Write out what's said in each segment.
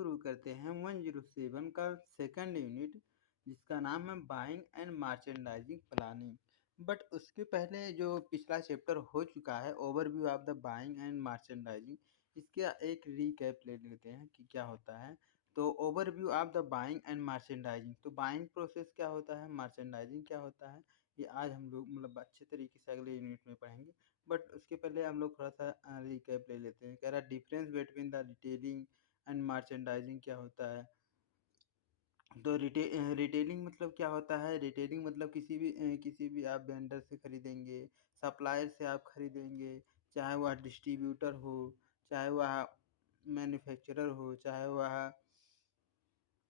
शुरू करते हैं 107 का सेकंड यूनिट, जिसका नाम है buying and merchandising planning. But उसके पहले जो पिछला चैप्टर हो चुका है overview of the buying and merchandising, इसका एक रीकैप ले लेते हैं कि क्या होता है। तो overview of the buying and merchandising, तो बाइंग प्रोसेस क्या होता है, मर्चेंडाइजिंग क्या होता है, ये आज हम लोग अच्छे तरीके से अगले यूनिट में पढ़ेंगे। बट उसके पहले हम लोग थोड़ा सा रिकैप ले लेते हैं। कह रहा है difference between the retailing and merchandising क्या होता है। तो रिटेलिंग मतलब क्या होता है, रिटेलिंग मतलब किसी भी आप वेंडर से खरीदेंगे, सप्लायर से आप खरीदेंगे, चाहे वह डिस्ट्रीब्यूटर हो, चाहे वह मैन्युफैक्चरर हो, चाहे वह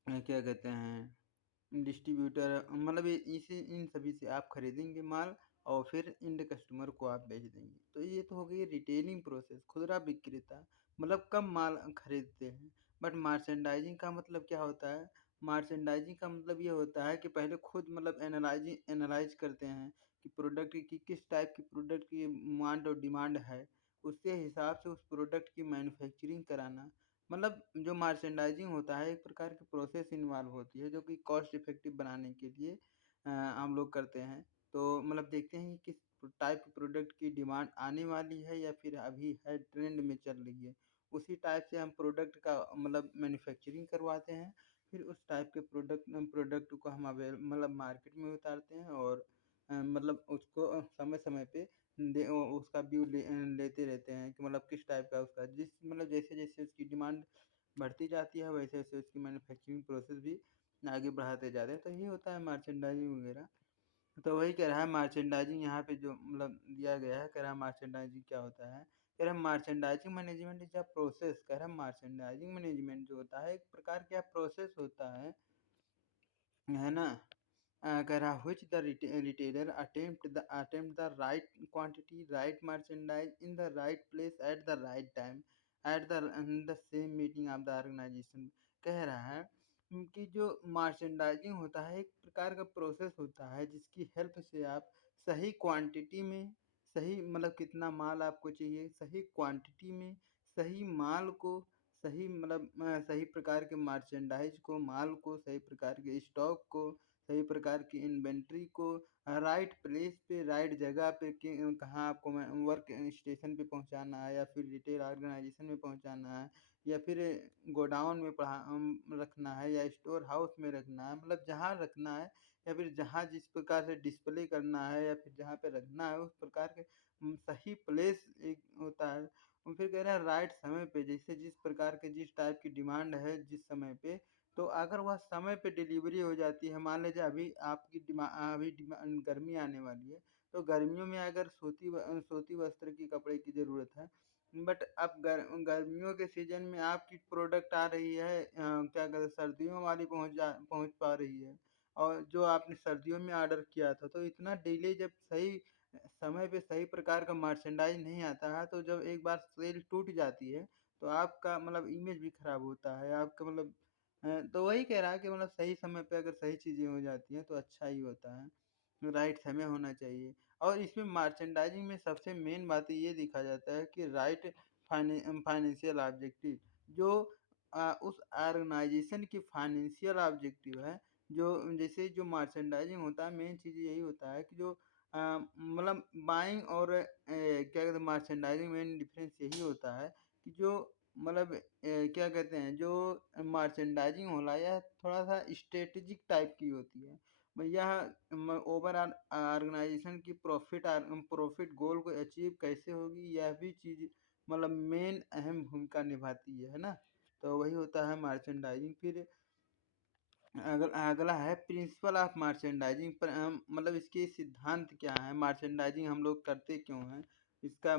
क्या कहते हैं डिस्ट्रीब्यूटर, इसी इन सभी से आप खरीदेंगे माल और फिर इंड कस्टमर को आप बेच देंगे। तो ये तो हो गई रिटेलिंग प्रोसेस, खुदरा विक्रेता, मतलब कम माल खरीदते हैं। बट मार्चेंडाइजिंग का मतलब क्या होता है, मार्चेंडाइजिंग का मतलब ये होता है कि पहले खुद एनालाइज करते हैं कि प्रोडक्ट की किस टाइप की प्रोडक्ट की मांग और डिमांड है, उसके हिसाब से उस प्रोडक्ट की मैन्युफैक्चरिंग कराना। जो मार्चेंडाइजिंग होता है एक प्रकार की प्रोसेस इन्वॉल्व होती है जो कि कॉस्ट इफेक्टिव बनाने के लिए हम लोग करते हैं। तो देखते हैं कि किस टाइप की प्रोडक्ट की डिमांड आने वाली है या फिर अभी है ट्रेंड में चल रही है, उसी टाइप से हम प्रोडक्ट का मैन्युफैक्चरिंग करवाते हैं। फिर उस टाइप के प्रोडक्ट को हम मार्केट में उतारते हैं और उसको समय समय पे उसका व्यू लेते रहते हैं कि किस टाइप का उसका जिस जैसे जैसे उसकी डिमांड बढ़ती जाती है वैसे वैसे उसकी मैन्युफैक्चरिंग प्रोसेस भी आगे बढ़ाते जाते हैं। तो ये होता है मार्चेंडाइजिंग वगैरह। तो वही कह रहा है मार्चेंडाइजिंग यहाँ पे जो दिया गया है, कह रहा है मार्चेंडाइजिंग क्या होता है। कह रहा है मार्चेंडाइजिंग मैनेजमेंट इज अ प्रोसेस, कह रहा है मार्चेंडाइजिंग मैनेजमेंट जो होता है एक प्रकार का प्रोसेस होता है ना। कह रहा which the retailer attempt the right quantity, right merchandise in the right place at the right time at the same meeting of the organization। कह रहा है कि जो मार्चेंडाइजिंग होता है एक प्रकार का प्रोसेस होता है जिसकी हेल्प से आप सही क्वांटिटी में सही कितना माल आपको चाहिए, सही क्वांटिटी में सही माल को सही सही प्रकार के मर्चेंडाइज को, माल को, सही प्रकार के स्टॉक को, सही प्रकार की इन्वेंट्री को राइट प्लेस पे राइट जगह पे कहाँ आपको वर्क स्टेशन पे पहुंचाना है या फिर रिटेल ऑर्गेनाइजेशन में पहुंचाना है या फिर गोडाउन में रखना है या स्टोर हाउस में रखना है, जहाँ रखना है या फिर जहाँ जिस प्रकार से डिस्प्ले करना है या फिर जहाँ पे रखना है उस प्रकार के सही प्लेस एक होता है। और फिर कह रहा है राइट समय पे, जैसे जिस प्रकार के जिस टाइप की डिमांड है जिस समय पे, तो अगर वह समय पे डिलीवरी हो जाती है, मान लीजिए अभी गर्मी आने वाली है, तो गर्मियों में अगर सूती वस्त्र की कपड़े की ज़रूरत है, बट अब गर्मियों के सीजन में आपकी प्रोडक्ट आ रही है क्या कहते हैं सर्दियों वाली पहुंच पा रही है, और जो आपने सर्दियों में ऑर्डर किया था तो इतना डिले जब सही समय पे सही प्रकार का मर्चेंडाइज नहीं आता है तो जब एक बार सेल टूट जाती है तो आपका इमेज भी खराब होता है आपका तो वही कह रहा है कि सही समय पे अगर सही चीज़ें हो जाती हैं तो अच्छा ही होता है, राइट समय होना चाहिए। और इसमें मर्चेंडाइजिंग में सबसे मेन बात ये देखा जाता है कि राइट फाइनेंशियल ऑब्जेक्टिव, जो उस ऑर्गेनाइजेशन की फाइनेंशियल ऑब्जेक्टिव है, जो जैसे जो मर्चेंडाइजिंग होता है मेन चीज़ यही होता है कि जो बाइंग और क्या कहते हैं मर्चेंडाइजिंग में डिफरेंस यही होता है कि जो क्या कहते हैं जो मर्चेंडाइजिंग होला यह थोड़ा सा स्ट्रेटेजिक टाइप की होती है। यह ओवरऑल ऑर्गेनाइजेशन की प्रॉफिट गोल को अचीव कैसे होगी यह भी चीज़ मेन अहम भूमिका निभाती है ना। तो वही होता है मर्चेंडाइजिंग। फिर अगला है प्रिंसिपल ऑफ मर्चेंडाइजिंग पर इसके सिद्धांत क्या हैं, मर्चेंडाइजिंग हम लोग करते क्यों हैं, इसका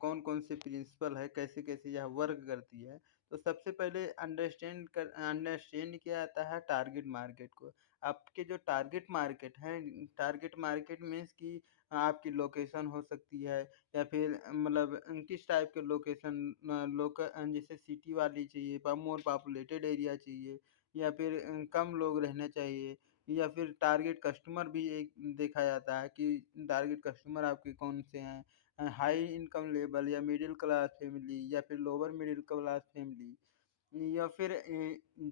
कौन कौन से प्रिंसिपल है, कैसे कैसे यह वर्क करती है। तो सबसे पहले अंडरस्टैंड किया जाता है टारगेट मार्केट को। आपके जो टारगेट मार्केट मीन्स कि आपकी लोकेशन हो सकती है या फिर किस टाइप के लोकेशन, जैसे सिटी वाली चाहिए, मोर पॉपुलेटेड एरिया चाहिए या फिर कम लोग रहने चाहिए, या फिर टारगेट कस्टमर भी एक देखा जाता है कि टारगेट कस्टमर आपके कौन से हैं, हाई इनकम लेवल या मिडिल क्लास फैमिली या फिर लोअर मिडिल क्लास फैमिली, या फिर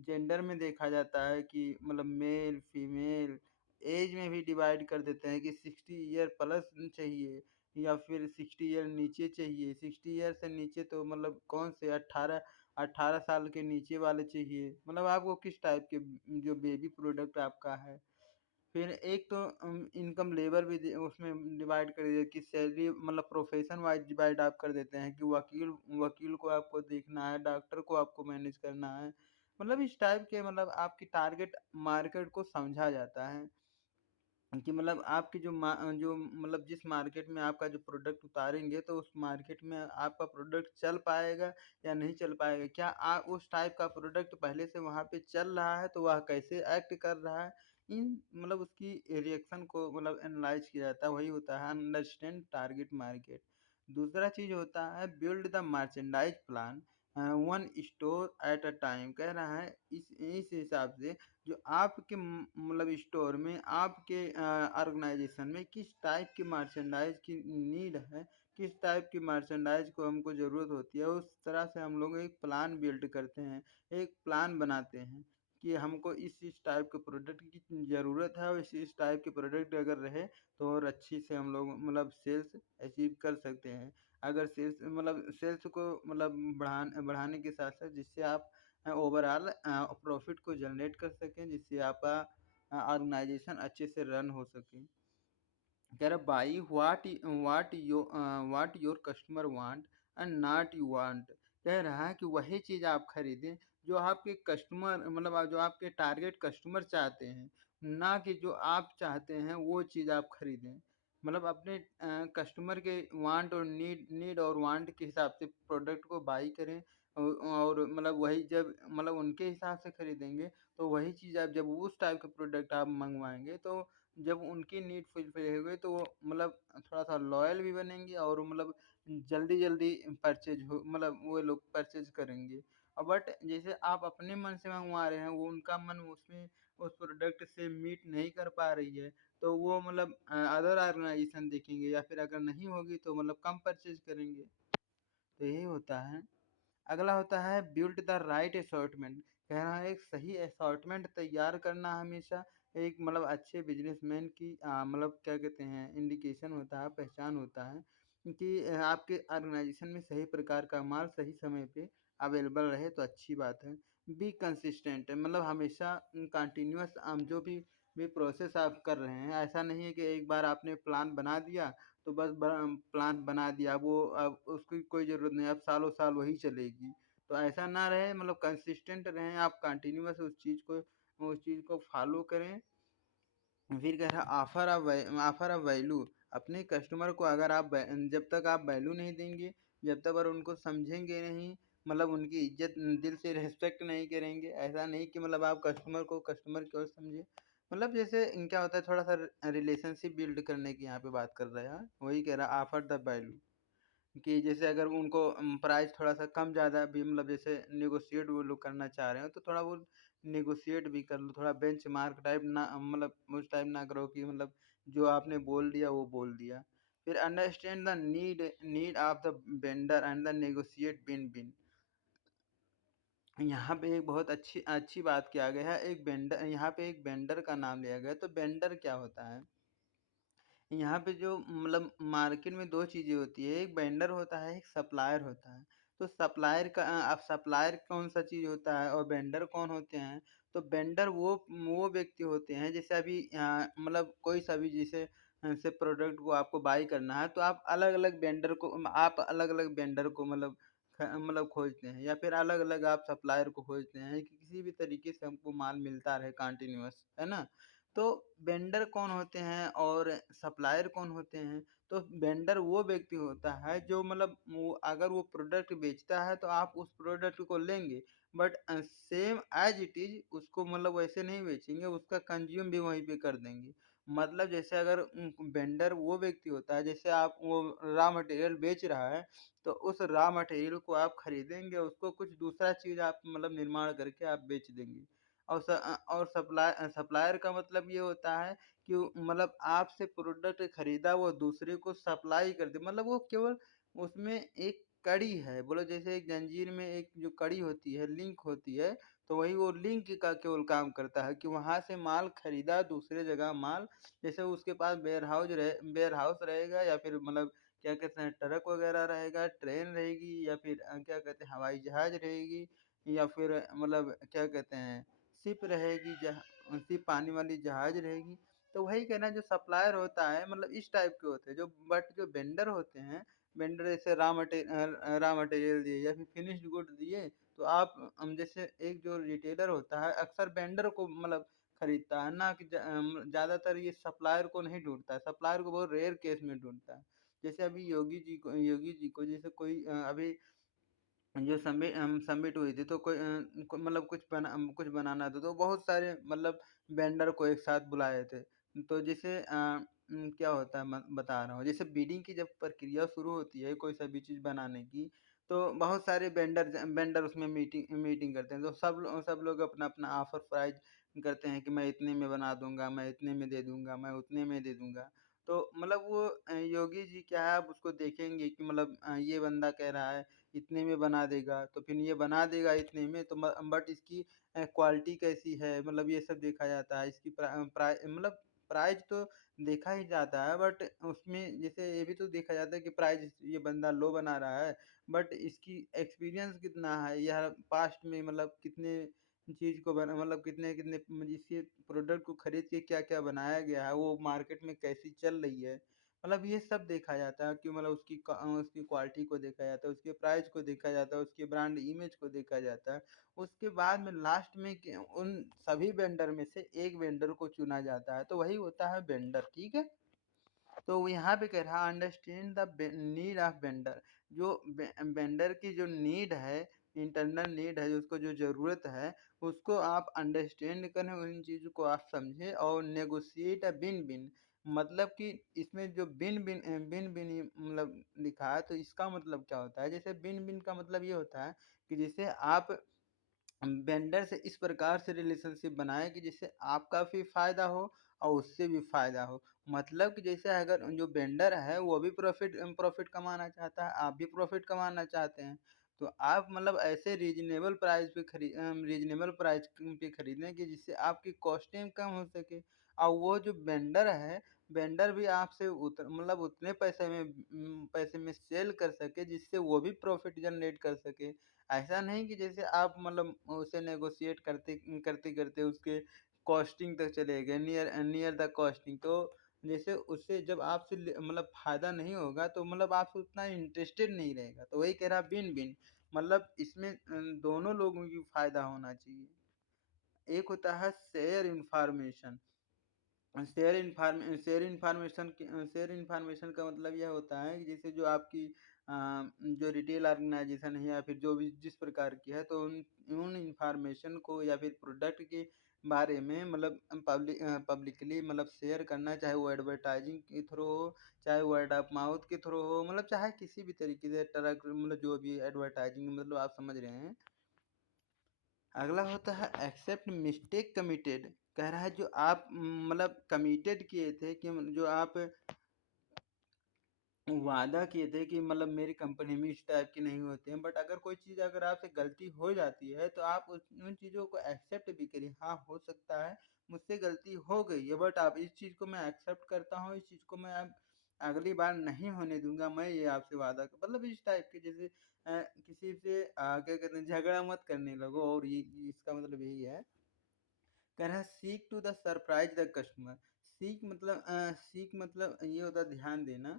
जेंडर में देखा जाता है कि मतलब मेल, फीमेल, ऐज में भी डिवाइड कर देते हैं कि 60 ईयर प्लस चाहिए या फिर 60 ईयर नीचे चाहिए। 60 ईयर से नीचे तो मतलब कौन से 18 साल के नीचे वाले चाहिए। मतलब आपको किस टाइप के जो बेबी प्रोडक्ट आपका है। फिर एक तो इनकम लेवल भी उसमें डिवाइड कर दिया कि सैलरी मतलब प्रोफेशन वाइज डिवाइड आप कर देते हैं कि वकील वकील को आपको देखना है, डॉक्टर को आपको मैनेज करना है। मतलब इस टाइप के मतलब आपकी टारगेट मार्केट को समझा जाता है कि मतलब आपकी जो मतलब जिस मार्केट में आपका जो प्रोडक्ट उतारेंगे तो उस मार्केट में आपका प्रोडक्ट चल पाएगा या नहीं चल पाएगा। क्या उस टाइप का प्रोडक्ट पहले से वहाँ पे चल रहा है तो वह कैसे एक्ट कर रहा है। इन मतलब उसकी रिएक्शन को मतलब एनालाइज किया जाता है। वही होता है अंडरस्टैंड टारगेट मार्केट। दूसरा चीज होता है build the merchandise plan one store at a time. कह रहा है इस हिसाब से जो आपके मतलब स्टोर में आपके ऑर्गेनाइजेशन में किस टाइप की मर्चेंडाइज की नीड है, किस टाइप की मर्चेंडाइज को हमको ज़रूरत होती है, उस तरह से हम लोग एक प्लान बिल्ड करते हैं, एक प्लान बनाते हैं कि हमको इस टाइप के प्रोडक्ट की ज़रूरत है और इस टाइप के प्रोडक्ट अगर रहे तो और अच्छी से हम लोग मतलब सेल्स अचीव कर सकते हैं। अगर सेल्स को मतलब बढ़ाने के साथ साथ जिससे आप ओवरऑल प्रॉफिट को जनरेट कर सकें जिससे आपका ऑर्गेनाइजेशन अच्छे से रन हो सके। कह रहा by what your customer want and not you want. कह रहा है कि वही चीज़ आप खरीदें जो आपके कस्टमर मतलब जो आपके टारगेट कस्टमर चाहते हैं, ना कि जो आप चाहते हैं वो चीज़ आप खरीदें। मतलब अपने कस्टमर के वांट और नीड और वांट के हिसाब से प्रोडक्ट को बाई करें और मतलब वही जब मतलब उनके हिसाब से खरीदेंगे तो वही चीज़ आप जब उस टाइप के प्रोडक्ट आप मंगवाएंगे तो जब उनकी नीड फुलफिल हो गई तो वो मतलब थोड़ा-सा लॉयल भी बनेंगे और मतलब जल्दी-जल्दी परचेज़ हो मतलब वो लोग परचेज़ करेंगे। बट जैसे आप अपने मन से मंगवा रहे हैं, वो उनका मन उसमें उस प्रोडक्ट से मीट नहीं कर पा रही है, तो वो मतलब अदर ऑर्गनाइज़ेशन देखेंगे या फिर अगर नहीं होगी तो मतलब कम परचेज़ करेंगे। तो यही होता है। अगला होता है बिल्ड द राइट असॉर्टमेंट। कह रहा है एक सही असॉर्टमेंट तैयार करना हमेशा एक मतलब अच्छे बिजनेसमैन की मतलब क्या कहते हैं इंडिकेशन होता है, पहचान होता है कि आपके ऑर्गेनाइजेशन में सही प्रकार का माल सही समय पे अवेलेबल रहे तो अच्छी बात है। बी कंसिस्टेंट मतलब हमेशा कंटिन्यूअस जो भी प्रोसेस आप कर रहे हैं ऐसा नहीं है कि एक बार आपने प्लान बना दिया तो बस प्लान बना दिया वो अब उसकी कोई ज़रूरत नहीं, अब सालों-साल वही चलेगी। तो ऐसा ना रहे मतलब कंसिस्टेंट रहें आप कंटिन्यूअस उस चीज़ को फ़ॉलो करें। फिर कह रहा ऑफ़र ऑफ वैल्यू। अपने कस्टमर को अगर आप जब तक आप वैल्यू नहीं देंगे, जब तक और उनको समझेंगे नहीं, मतलब उनकी इज़्ज़त दिल से रिस्पेक्ट नहीं करेंगे, ऐसा नहीं कि मतलब आप कस्टमर को कस्टमर की ओर समझें। मतलब जैसे क्या होता है थोड़ा-सा रिलेशनशिप बिल्ड करने की यहाँ पे बात कर रहा है, वही कह रहा है ऑफ़र द वैल्यू। कि जैसे अगर उनको प्राइस थोड़ा-सा कम ज़्यादा भी मतलब जैसे नेगोशिएट वो लोग करना चाह रहे हो तो थोड़ा वो नेगोशिएट भी कर लो, थोड़ा बेंचमार्क टाइप ना मतलब उस टाइप ना करो कि मतलब जो आपने बोल दिया वो बोल दिया। फिर understand the need of the vendor and the negotiate win-win. यहाँ पे एक बहुत अच्छी अच्छी बात किया गया है, एक वेंडर यहाँ पे एक वेंडर का नाम लिया गया है, तो वेंडर क्या होता है? यहाँ पे जो मतलब मार्केट में 2 चीज़ें होती है, एक वेंडर होता है, एक सप्लायर होता है। तो अब सप्लायर कौन-सा चीज़ होता है और वेंडर कौन होते हैं? तो वेंडर वो व्यक्ति होते हैं जैसे अभी मतलब कोई सा भी जैसे से प्रोडक्ट को आपको बाय करना है तो आप अलग-अलग वेंडर को मतलब खोजते हैं या फिर अलग-अलग आप सप्लायर को खोजते हैं कि किसी भी तरीके से हमको माल मिलता रहे कंटीन्यूअस, है ना? तो वेंडर कौन होते हैं और सप्लायर कौन होते हैं? तो वेंडर वो व्यक्ति होता है जो मतलब वो अगर वो प्रोडक्ट बेचता है तो आप उस प्रोडक्ट को लेंगे but same as it is उसको मतलब वैसे नहीं बेचेंगे, उसका कंज़्यूम भी वहीं पे कर देंगे। मतलब जैसे अगर वेंडर वो व्यक्ति होता है जैसे आप वो रॉ मटेरियल बेच रहा है, तो उस रॉ मटेरियल को आप खरीदेंगे, उसको कुछ दूसरा चीज़ आप मतलब निर्माण करके आप बेच देंगे। और सप्लायर का मतलब ये होता है कि मतलब आपसे प्रोडक्ट खरीदा वो दूसरे को सप्लाई कर दे मतलब वो केवल उसमें एक कड़ी है, बोलो जैसे एक जंजीर में एक जो कड़ी होती है, लिंक होती है, तो वही वो लिंक का केवल काम करता है कि वहाँ से माल खरीदा दूसरे जगह माल, जैसे उसके पास वेयर हाउस रहेगा या फिर मतलब क्या कहते हैं ट्रक वगैरह रहेगा, ट्रेन रहेगी या फिर क्या कहते हैं हवाई जहाज़ रहेगी या फिर मतलब क्या कहते हैं शिप रहेगी, शिप पानी वाली जहाज़ रहेगी। तो वही कहना जो सप्लायर होता है मतलब इस टाइप के होते हैं जो बट जो वेंडर होते हैं, वेंडर जैसे रॉ मटेरियल दिए या फिर फिनिश्ड गुड दिए, तो आप जैसे एक जो रिटेलर होता है अक्सर वेंडर को मतलब खरीदता है ना कि ज़्यादातर ये सप्लायर को नहीं ढूँढता है, सप्लायर को बहुत रेयर केस में ढूँढता है। जैसे अभी योगी जी को जैसे कोई अभी जो सबमिट हुई थी तो मतलब कुछ बनाना था तो बहुत सारे मतलब वेंडर को एक साथ बुलाए थे। तो जैसे क्या होता है मैं बता रहा हूँ, जैसे बिडिंग की जब प्रक्रिया शुरू होती है कोई सा भी चीज़ बनाने की, तो बहुत सारे वेंडर उसमें मीटिंग मीटिंग करते हैं। तो सब लोग अपना-अपना ऑफर प्राइस करते हैं कि मैं इतने में बना दूँगा, मैं इतने में दे दूँगा, मैं उतने में दे दूँगा। तो मतलब वो योगी जी क्या है आप उसको देखेंगे कि मतलब ये बंदा कह रहा है इतने में बना देगा, तो फिर ये बना देगा इतने में तो बट इसकी क्वालिटी कैसी है मतलब ये सब देखा जाता है। इसकी मतलब प्राइस तो देखा ही जाता है बट उसमें जैसे ये भी तो देखा जाता है कि प्राइस ये बंदा लो बना रहा है, बट इसकी एक्सपीरियंस कितना है या पास्ट में मतलब कितने चीज़ को बना मतलब कितने-कितने इसी प्रोडक्ट को खरीद के क्या-क्या बनाया गया है, वो मार्केट में कैसी चल रही है। मतलब ये सब देखा जाता है कि मतलब उसकी क्वालिटी को देखा जाता है, उसके प्राइस को देखा जाता है, उसके ब्रांड इमेज को देखा जाता है। उसके बाद में लास्ट में उन सभी वेंडर में से एक वेंडर को चुना जाता है, तो वही होता है वेंडर, ठीक है? तो वो यहाँ पे कह रहा है understand the need of vendor, जो वेंडर की जो नीड है, इंटरनल नीड है, उसको जो ज़रूरत है, उसको आप अंडरस्टैंड करें, उन चीज़ों को आप समझें और नेगोशिएट अ विन-विन, मतलब कि इसमें जो विन-विन मतलब लिखा है, तो इसका मतलब क्या होता है? जैसे विन-विन का मतलब ये होता है कि जैसे आप वेंडर से इस प्रकार से रिलेशनशिप बनाएँ कि जिससे आपका भी फ़ायदा हो और उससे भी फ़ायदा हो। मतलब कि जैसे अगर जो वेंडर है वो भी प्रॉफ़िट कमाना चाहता है, आप भी प्रॉफ़िट कमाना चाहते हैं। तो आप मतलब ऐसे रीज़नेबल प्राइस पे खरीदें कि जिससे आपकी कॉस्टिंग कम हो सके और वो जो वेंडर है, वेंडर भी आपसे मतलब उतने पैसे में सेल कर सके जिससे वो भी प्रॉफ़िट जनरेट कर सके। ऐसा नहीं कि जैसे आप मतलब उससे नेगोशिएट करते-करते उसके कॉस्टिंग तक चले गए, नियर द कॉस्टिंग, तो जैसे उससे जब आपसे मतलब फ़ायदा नहीं होगा तो मतलब आपसे उतना इंटरेस्टेड नहीं रहेगा। तो वही कह रहा विन-विन, मतलब इसमें दोनों लोगों की फ़ायदा होना चाहिए। एक होता है शेयर इन्फॉर्मेशन का मतलब यह होता है कि जैसे जो आपकी जो रिटेल ऑर्गेनाइजेशन है या फिर जो भी जिस प्रकार की है तो उन इन्फॉर्मेशन को या फिर प्रोडक्ट के बारे में मतलब पब्लिकली मतलब शेयर करना, चाहे वो एडवर्टाइजिंग के थ्रू हो, चाहे वर्ड ऑफ माउथ के थ्रू हो, मतलब चाहे किसी भी तरीके से मतलब जो भी एडवर्टाइजिंग मतलब आप समझ रहे हैं। अगला होता है एक्सेप्ट मिस्टेक कमिटेड, कह रहा है जो आप मतलब कमिटेड किए थे कि जो आप वादा किए थे कि मतलब मेरी कंपनी में इस टाइप के नहीं होते हैं, बट अगर कोई चीज़ अगर आपसे गलती हो जाती है तो आप उन चीज़ों को एक्सेप्ट भी करिए। हाँ, हो सकता है मुझसे गलती हो गई है बट आप इस चीज़ को मैं एक्सेप्ट करता हूँ, इस चीज़ को मैं अब अगली बार नहीं होने दूंगा, मैं ये आपसे वादा मतलब इस टाइप के जैसे किसी से क्या कहते हैं झगड़ा मत करने लगो, और ये इसका मतलब यही है। कह रहा है seek to the surprise the customer. Seek मतलब ये होता है ध्यान देना,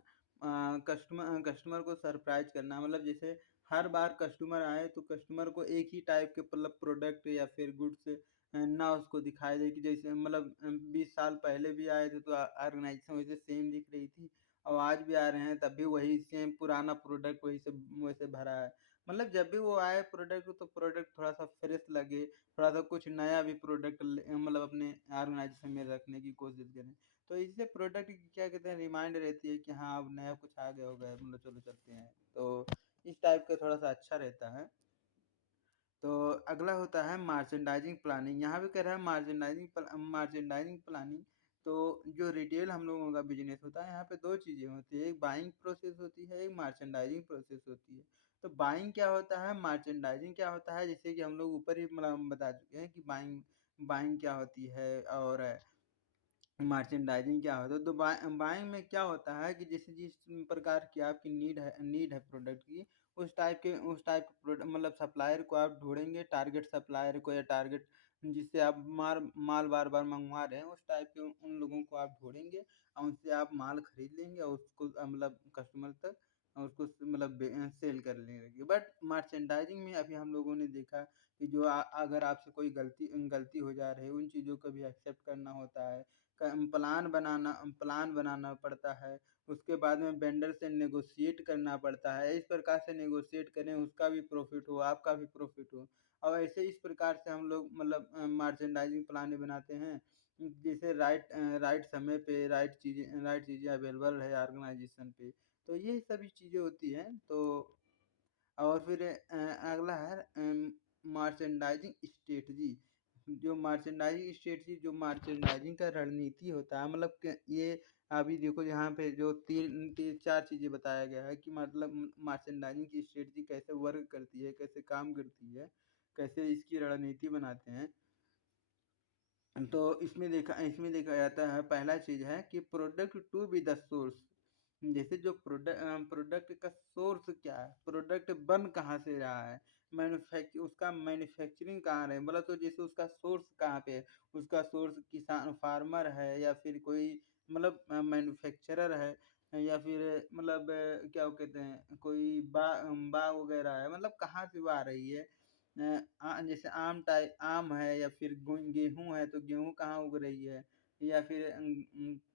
कस्टमर को सरप्राइज करना, मतलब जैसे हर बार कस्टमर आए तो कस्टमर को एक ही टाइप के मतलब प्रोडक्ट या फिर गुड्स ना उसको दिखाई दे कि जैसे मतलब 20 साल पहले भी आए थे तो ऑर्गेनाइजेशन वैसे सेम दिख रही थी और आज भी आ रहे हैं तब भी वही सेम पुराना प्रोडक्ट वही सब वैसे भरा है। मतलब जब भी वो आए प्रोडक्ट तो प्रोडक्ट थोड़ा सा फ्रेश लगे, थोड़ा-सा कुछ नया भी प्रोडक्ट मतलब अपने ऑर्गेनाइज़ेशन में रखने की कोशिश करें। तो इससे प्रोडक्ट की क्या कहते हैं रिमाइंड रहती है कि हाँ, अब नया कुछ आ गया होगा मतलब चलो चलते हैं। तो इस टाइप का थोड़ा-सा अच्छा रहता है। तो अगला होता है मर्चेंडाइजिंग प्लानिंग। यहाँ पे कह रहा है मर्चेंडाइजिंग प्लानिंग, तो जो रिटेल हम लोगों का बिज़नेस होता है यहाँ पे 2 चीज़ें होती हैं, एक बाइंग प्रोसेस होती है, एक मर्चेंडाइजिंग प्रोसेस होती है। तो बाइंग क्या होता है, मर्चेंडाइजिंग क्या होता है, जैसे कि हम लोग ऊपर ही मतलब हम बता चुके हैं कि बाइंग बाइंग क्या होती है और मर्चेंडाइजिंग क्या होता है। तो बाइंग में क्या होता है कि जैसे जिस प्रकार की आपकी नीड है प्रोडक्ट की, उस टाइप के प्रोडक्ट मतलब सप्लायर को आप ढूँढेंगे, टारगेट सप्लायर को या टारगेट जिससे आप माल बार-बार मँगवा रहे हैं, उस टाइप के उन लोगों को आप ढूँढेंगे और उनसे आप माल खरीद लेंगे और उसको मतलब कस्टमर तक और उसको मतलब सेल कर लेंगे। बट मर्चेंडाइजिंग में अभी हम लोगों ने देखा कि जो अगर आपसे कोई गलती हो जा रही है, उन चीज़ों को भी एक्सेप्ट करना होता है। प्लान बनाना पड़ता है, उसके बाद में वेंडर से नेगोशिएट करना पड़ता है। इस प्रकार से नेगोशिएट करें उसका भी प्रॉफ़िट हो, आपका भी प्रॉफ़िट हो। और ऐसे इस प्रकार से हम लोग मतलब मर्चेंडाइज़िंग प्लान बनाते हैं, जैसे राइट समय पे राइट चीज़ें अवेलेबल है ऑर्गेनाइज़ेशन पे। तो ये सभी चीज़ें होती हैं। तो और फिर अगला है मर्चेंडाइजिंग स्ट्रेटजी। जो मर्चेंडाइजिंग का रणनीति होता है मतलब क ये अभी देखो यहाँ पे जो 4 चीज़ें बताया गया है कि मतलब मर्चेंडाइजिंग की स्ट्रेटजी कैसे वर्क करती है, कैसे काम करती है, कैसे इसकी रणनीति बनाते हैं। तो इसमें देखा जाता है, पहला चीज़ है कि product to be the source. जैसे जो प्रोडक्ट का सोर्स क्या है, प्रोडक्ट बन कहाँ से रहा है, उसका मैन्युफैक्चरिंग कहाँ रहे मतलब, तो जैसे उसका सोर्स कहाँ पे है, उसका सोर्स किसान फार्मर है या फिर कोई मतलब मैन्युफैक्चरर है या फिर मतलब क्या वो कहते हैं कोई बाग वगैरह है, मतलब कहाँ से वो आ रही है। जैसे आम है या फिर गेहूँ है तो गेहूँ कहाँ उग रही है या फिर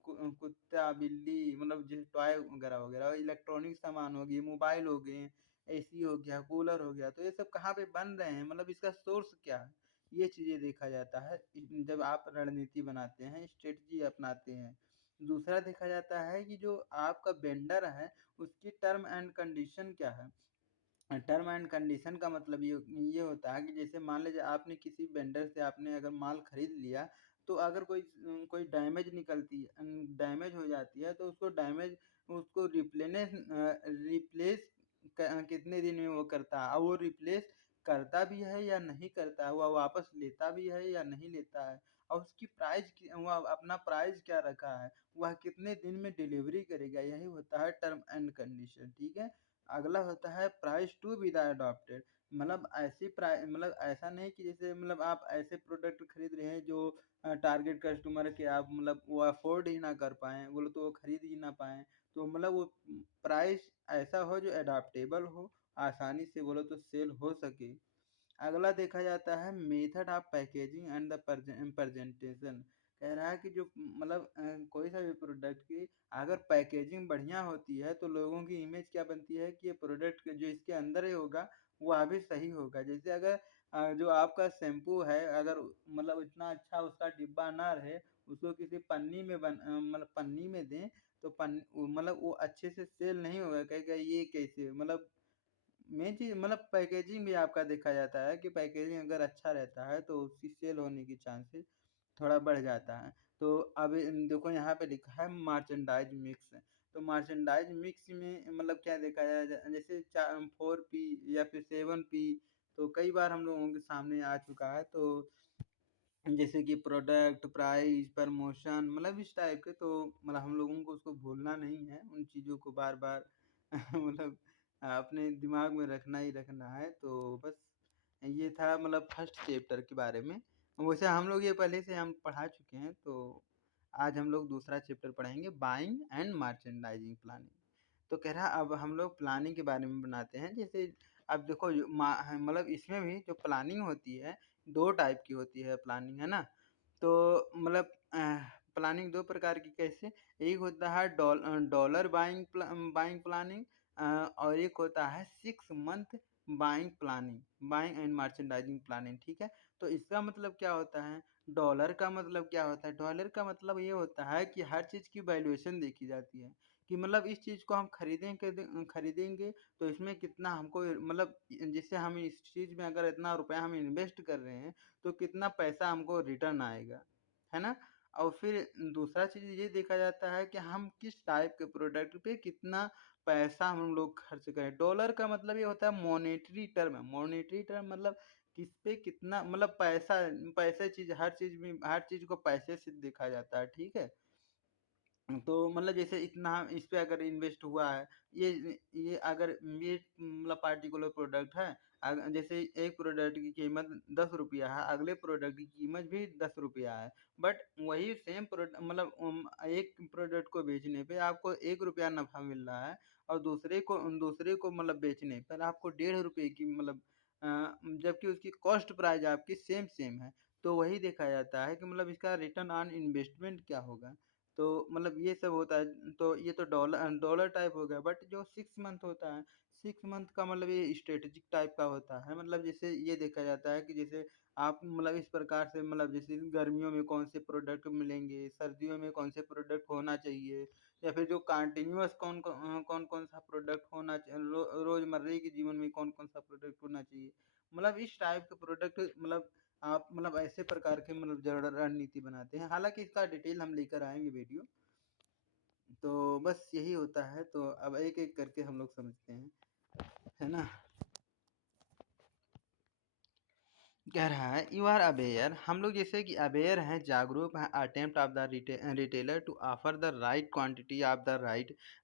कुत्ता बिल्ली मतलब जैसे टॉय वगैरह वगैरह, इलेक्ट्रॉनिक सामान हो गई, मोबाइल हो गए, एसी हो गया, कूलर हो गया, तो ये सब कहाँ पे बन रहे हैं, मतलब इसका सोर्स क्या है, ये चीजें देखा जाता है जब आप रणनीति बनाते हैं, स्ट्रेटजी अपनाते हैं। दूसरा देखा जाता है कि जो आपका वेंडर है उसकी टर्म एंड कंडीशन क्या है। टर्म एंड कंडीशन का मतलब ये होता है कि जैसे मान लीजिए आपने किसी वेंडर से आपने अगर माल खरीद लिया, तो अगर कोई डैमेज हो जाती है तो उसको रिप्लेस कितने दिन में वो करता है और वो रिप्लेस करता भी है या नहीं करता है, वह वापस लेता भी है या नहीं लेता है, और उसकी वह अपना प्राइस क्या रखा है, वह कितने दिन में डिलीवरी करेगा, यही होता है टर्म एंड कंडीशन। ठीक है। अगला होता है price to be the adopted. मतलब ऐसी प्राइस मतलब ऐसा नहीं कि जैसे मतलब आप ऐसे प्रोडक्ट खरीद रहे हैं जो टारगेट कस्टमर के आप मतलब वो अफोर्ड ही ना कर पाएँ, बोले तो वो खरीद ही ना पाएँ। तो मतलब वो प्राइस ऐसा हो जो एडॉप्टेबल हो, आसानी से बोले तो सेल हो सके। अगला देखा जाता है method of packaging and the presentation. कह रहा है कि जो मतलब कोई सा भी प्रोडक्ट की अगर पैकेजिंग बढ़िया होती है तो लोगों की इमेज क्या बनती है कि ये प्रोडक्ट जो इसके अंदर ही होगा वह भी सही होगा। जैसे अगर जो आपका शैम्पू है अगर मतलब इतना अच्छा उसका डिब्बा ना रहे, उसको किसी पन्नी में मतलब पन्नी में दें, तो मतलब वो अच्छे से सेल नहीं होगा, कहेगा ये कैसे मतलब। मेन चीज़ मतलब पैकेजिंग भी आपका देखा जाता है कि पैकेजिंग अगर अच्छा रहता है तो उसकी सेल होने की चांसेस थोड़ा बढ़ जाता है। तो अब देखो यहाँ पे लिखा है मर्चेंडाइज मिक्स। तो मर्चेंडाइज मिक्स में मतलब क्या देखा जाए, जैसे 4P या फिर 7P, तो कई बार हम लोगों के सामने आ चुका है। तो जैसे कि प्रोडक्ट, प्राइस, प्रमोशन मतलब इस टाइप के, तो मतलब हम लोगों को उसको भूलना नहीं है, उन चीज़ों को बार-बार मतलब अपने दिमाग में रखना ही रखना है। तो बस ये था मतलब फर्स्ट चैप्टर के बारे में। वैसे हम लोग ये पहले से हम पढ़ा चुके हैं, तो आज हम लोग दूसरा चैप्टर पढ़ेंगे बाइंग एंड मर्चेंडाइजिंग प्लानिंग। तो कह रहा अब हम लोग प्लानिंग के बारे में बनाते हैं। जैसे अब देखो मतलब इसमें भी जो प्लानिंग होती है 2 टाइप की होती है प्लानिंग, है ना? तो मतलब प्लानिंग 2 प्रकार की कैसे? एक होता है डॉलर बाइंग प्लानिंग, और एक होता है 6 month buying and merchandising planning, ठीक है? तो इसका मतलब क्या होता है? डॉलर का मतलब क्या होता है? डॉलर का मतलब ये होता है कि हर चीज़ की वैल्यूएशन देखी जाती है, कि मतलब इस चीज़ को हम खरीदेंगे तो इसमें कितना हमको मतलब जैसे हम इस चीज़ में अगर इतना रुपया हम इन्वेस्ट कर रहे हैं, तो कितना पैसा हमको रिटर्न आएगा, है ना? और फिर दूसरा चीज़ ये देखा जाता है कि हम किस टाइप के प्रोडक्ट पे कितना पैसा हम लोग खर्च करें। डॉलर का मतलब ये होता है मॉनेटरी टर्म है। मॉनेटरी टर्म मतलब किस पे कितना मतलब पैसा पैसे चीज़ हर चीज़ को पैसे से देखा जाता है, ठीक है? तो मतलब जैसे इतना इस पे अगर इन्वेस्ट हुआ है, ये अगर ये मतलब पार्टिकुलर प्रोडक्ट है, जैसे एक प्रोडक्ट की कीमत ₹10 है, अगले प्रोडक्ट की कीमत भी ₹10 है। बट वही सेम मतलब एक प्रोडक्ट को बेचने पे आपको ₹1 नफ़ा मिल रहा है और दूसरे को मतलब बेचने पर आपको ₹1.5 की मतलब अ, जबकि उसकी कॉस्ट प्राइस आपकी सेम है। तो वही देखा जाता है कि मतलब इसका रिटर्न ऑन इन्वेस्टमेंट क्या होगा। तो मतलब ये सब होता है, तो ये तो डॉलर टाइप हो गया। बट जो 6 मंथ होता है, 6 मंथ का मतलब ये स्ट्रेटेजिक टाइप का होता है। मतलब जैसे ये देखा जाता है कि जैसे आप मतलब इस प्रकार से मतलब जैसे गर्मियों में कौन से प्रोडक्ट मिलेंगे, सर्दियों में कौन से प्रोडक्ट होना चाहिए या फिर जो कंटिन्यूअस कौन-कौन सा प्रोडक्ट रोज़मर्रा के जीवन में कौन-कौन सा प्रोडक्ट होना चाहिए। मतलब इस टाइप के प्रोडक्ट मतलब आप मतलब ऐसे प्रकार के मतलब रणनीति बनाते हैं। हालाँकि इसका डिटेल हम लेकर आएँगे वीडियो। तो बस यही होता है, तो अब एक-एक करके हम लोग समझते हैं, है ना? कह रहा है यू आर अवेयर, हम लोग जैसे कि अवेयर हैं, जागरूक हैं, attempt of the retailer to offer the right quantity of the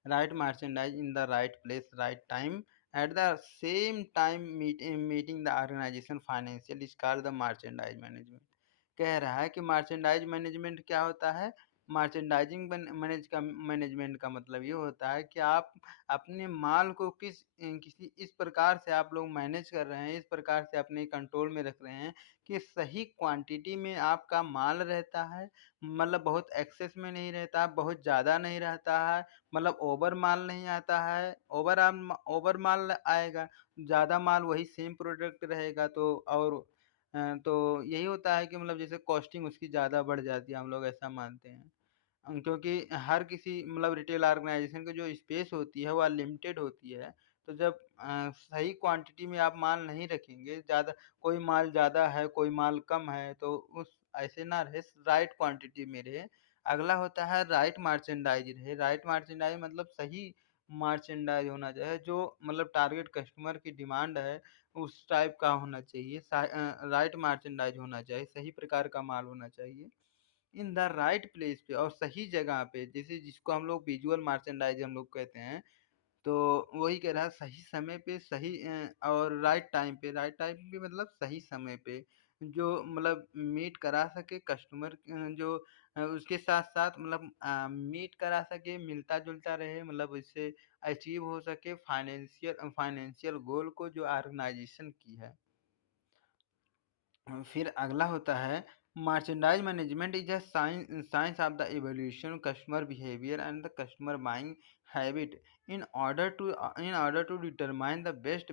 right merchandise in the right place right time at the same time meeting the organisation financial is called the merchandise management. कह रहा है कि merchandise management क्या होता है। Merchandising management का मतलब ये होता है कि आप अपने माल को किसी इस प्रकार से आप लोग मैनेज कर रहे हैं, इस प्रकार से अपने कंट्रोल में रख रहे हैं कि सही क्वांटिटी में आपका माल रहता है, मतलब बहुत एक्सेस में नहीं रहता, बहुत ज़्यादा नहीं रहता है, मतलब ओवर माल नहीं आता है, ओवर माल आएगा, ज़्यादा माल वही सेम प्रोडक्ट रहेगा तो और तो यही होता है कि मतलब जैसे कॉस्टिंग उसकी ज़्यादा बढ़ जाती है, हम लोग ऐसा मानते हैं। क्योंकि हर किसी मतलब रिटेल ऑर्गेनाइज़ेशन की जो स्पेस होती है वो अनलिमिटेड होती है। तो जब सही क्वांटिटी में आप माल नहीं रखेंगे, ज़्यादा कोई माल ज़्यादा है, कोई माल कम है तो उस ऐसे ना रहे, राइट क्वांटिटी में रहे। अगला होता है राइट मर्चेंडाइज़ रहे, राइट मर्चेंडाइज़ मतलब सही मर्चेंडाइज़ होना चाहिए, जो मतलब टारगेट कस्टमर की डिमांड है, उस टाइप का होना चाहिए। राइट मर्चेंडाइज़ होना चाहिए, सही प्रकार का माल होना चाहिए। इन द राइट प्लेस पे और सही जगह पे, जैसे जिसको हम लोग विजुअल मर्चेंडाइज हम लोग कहते हैं, तो वही कह रहा है सही समय पे और राइट टाइम पे मतलब सही समय पे जो मतलब मीट करा सके कस्टमर जो उसके साथ साथ मतलब मीट करा सके, मिलता जुलता रहे, मतलब इससे अचीव हो सके फाइनेंशियल गोल को जो ऑर्गेनाइजेशन की है। फिर अगला होता है merchandise management is a science of the evolution customer behaviour and the customer buying habit in order to determine the best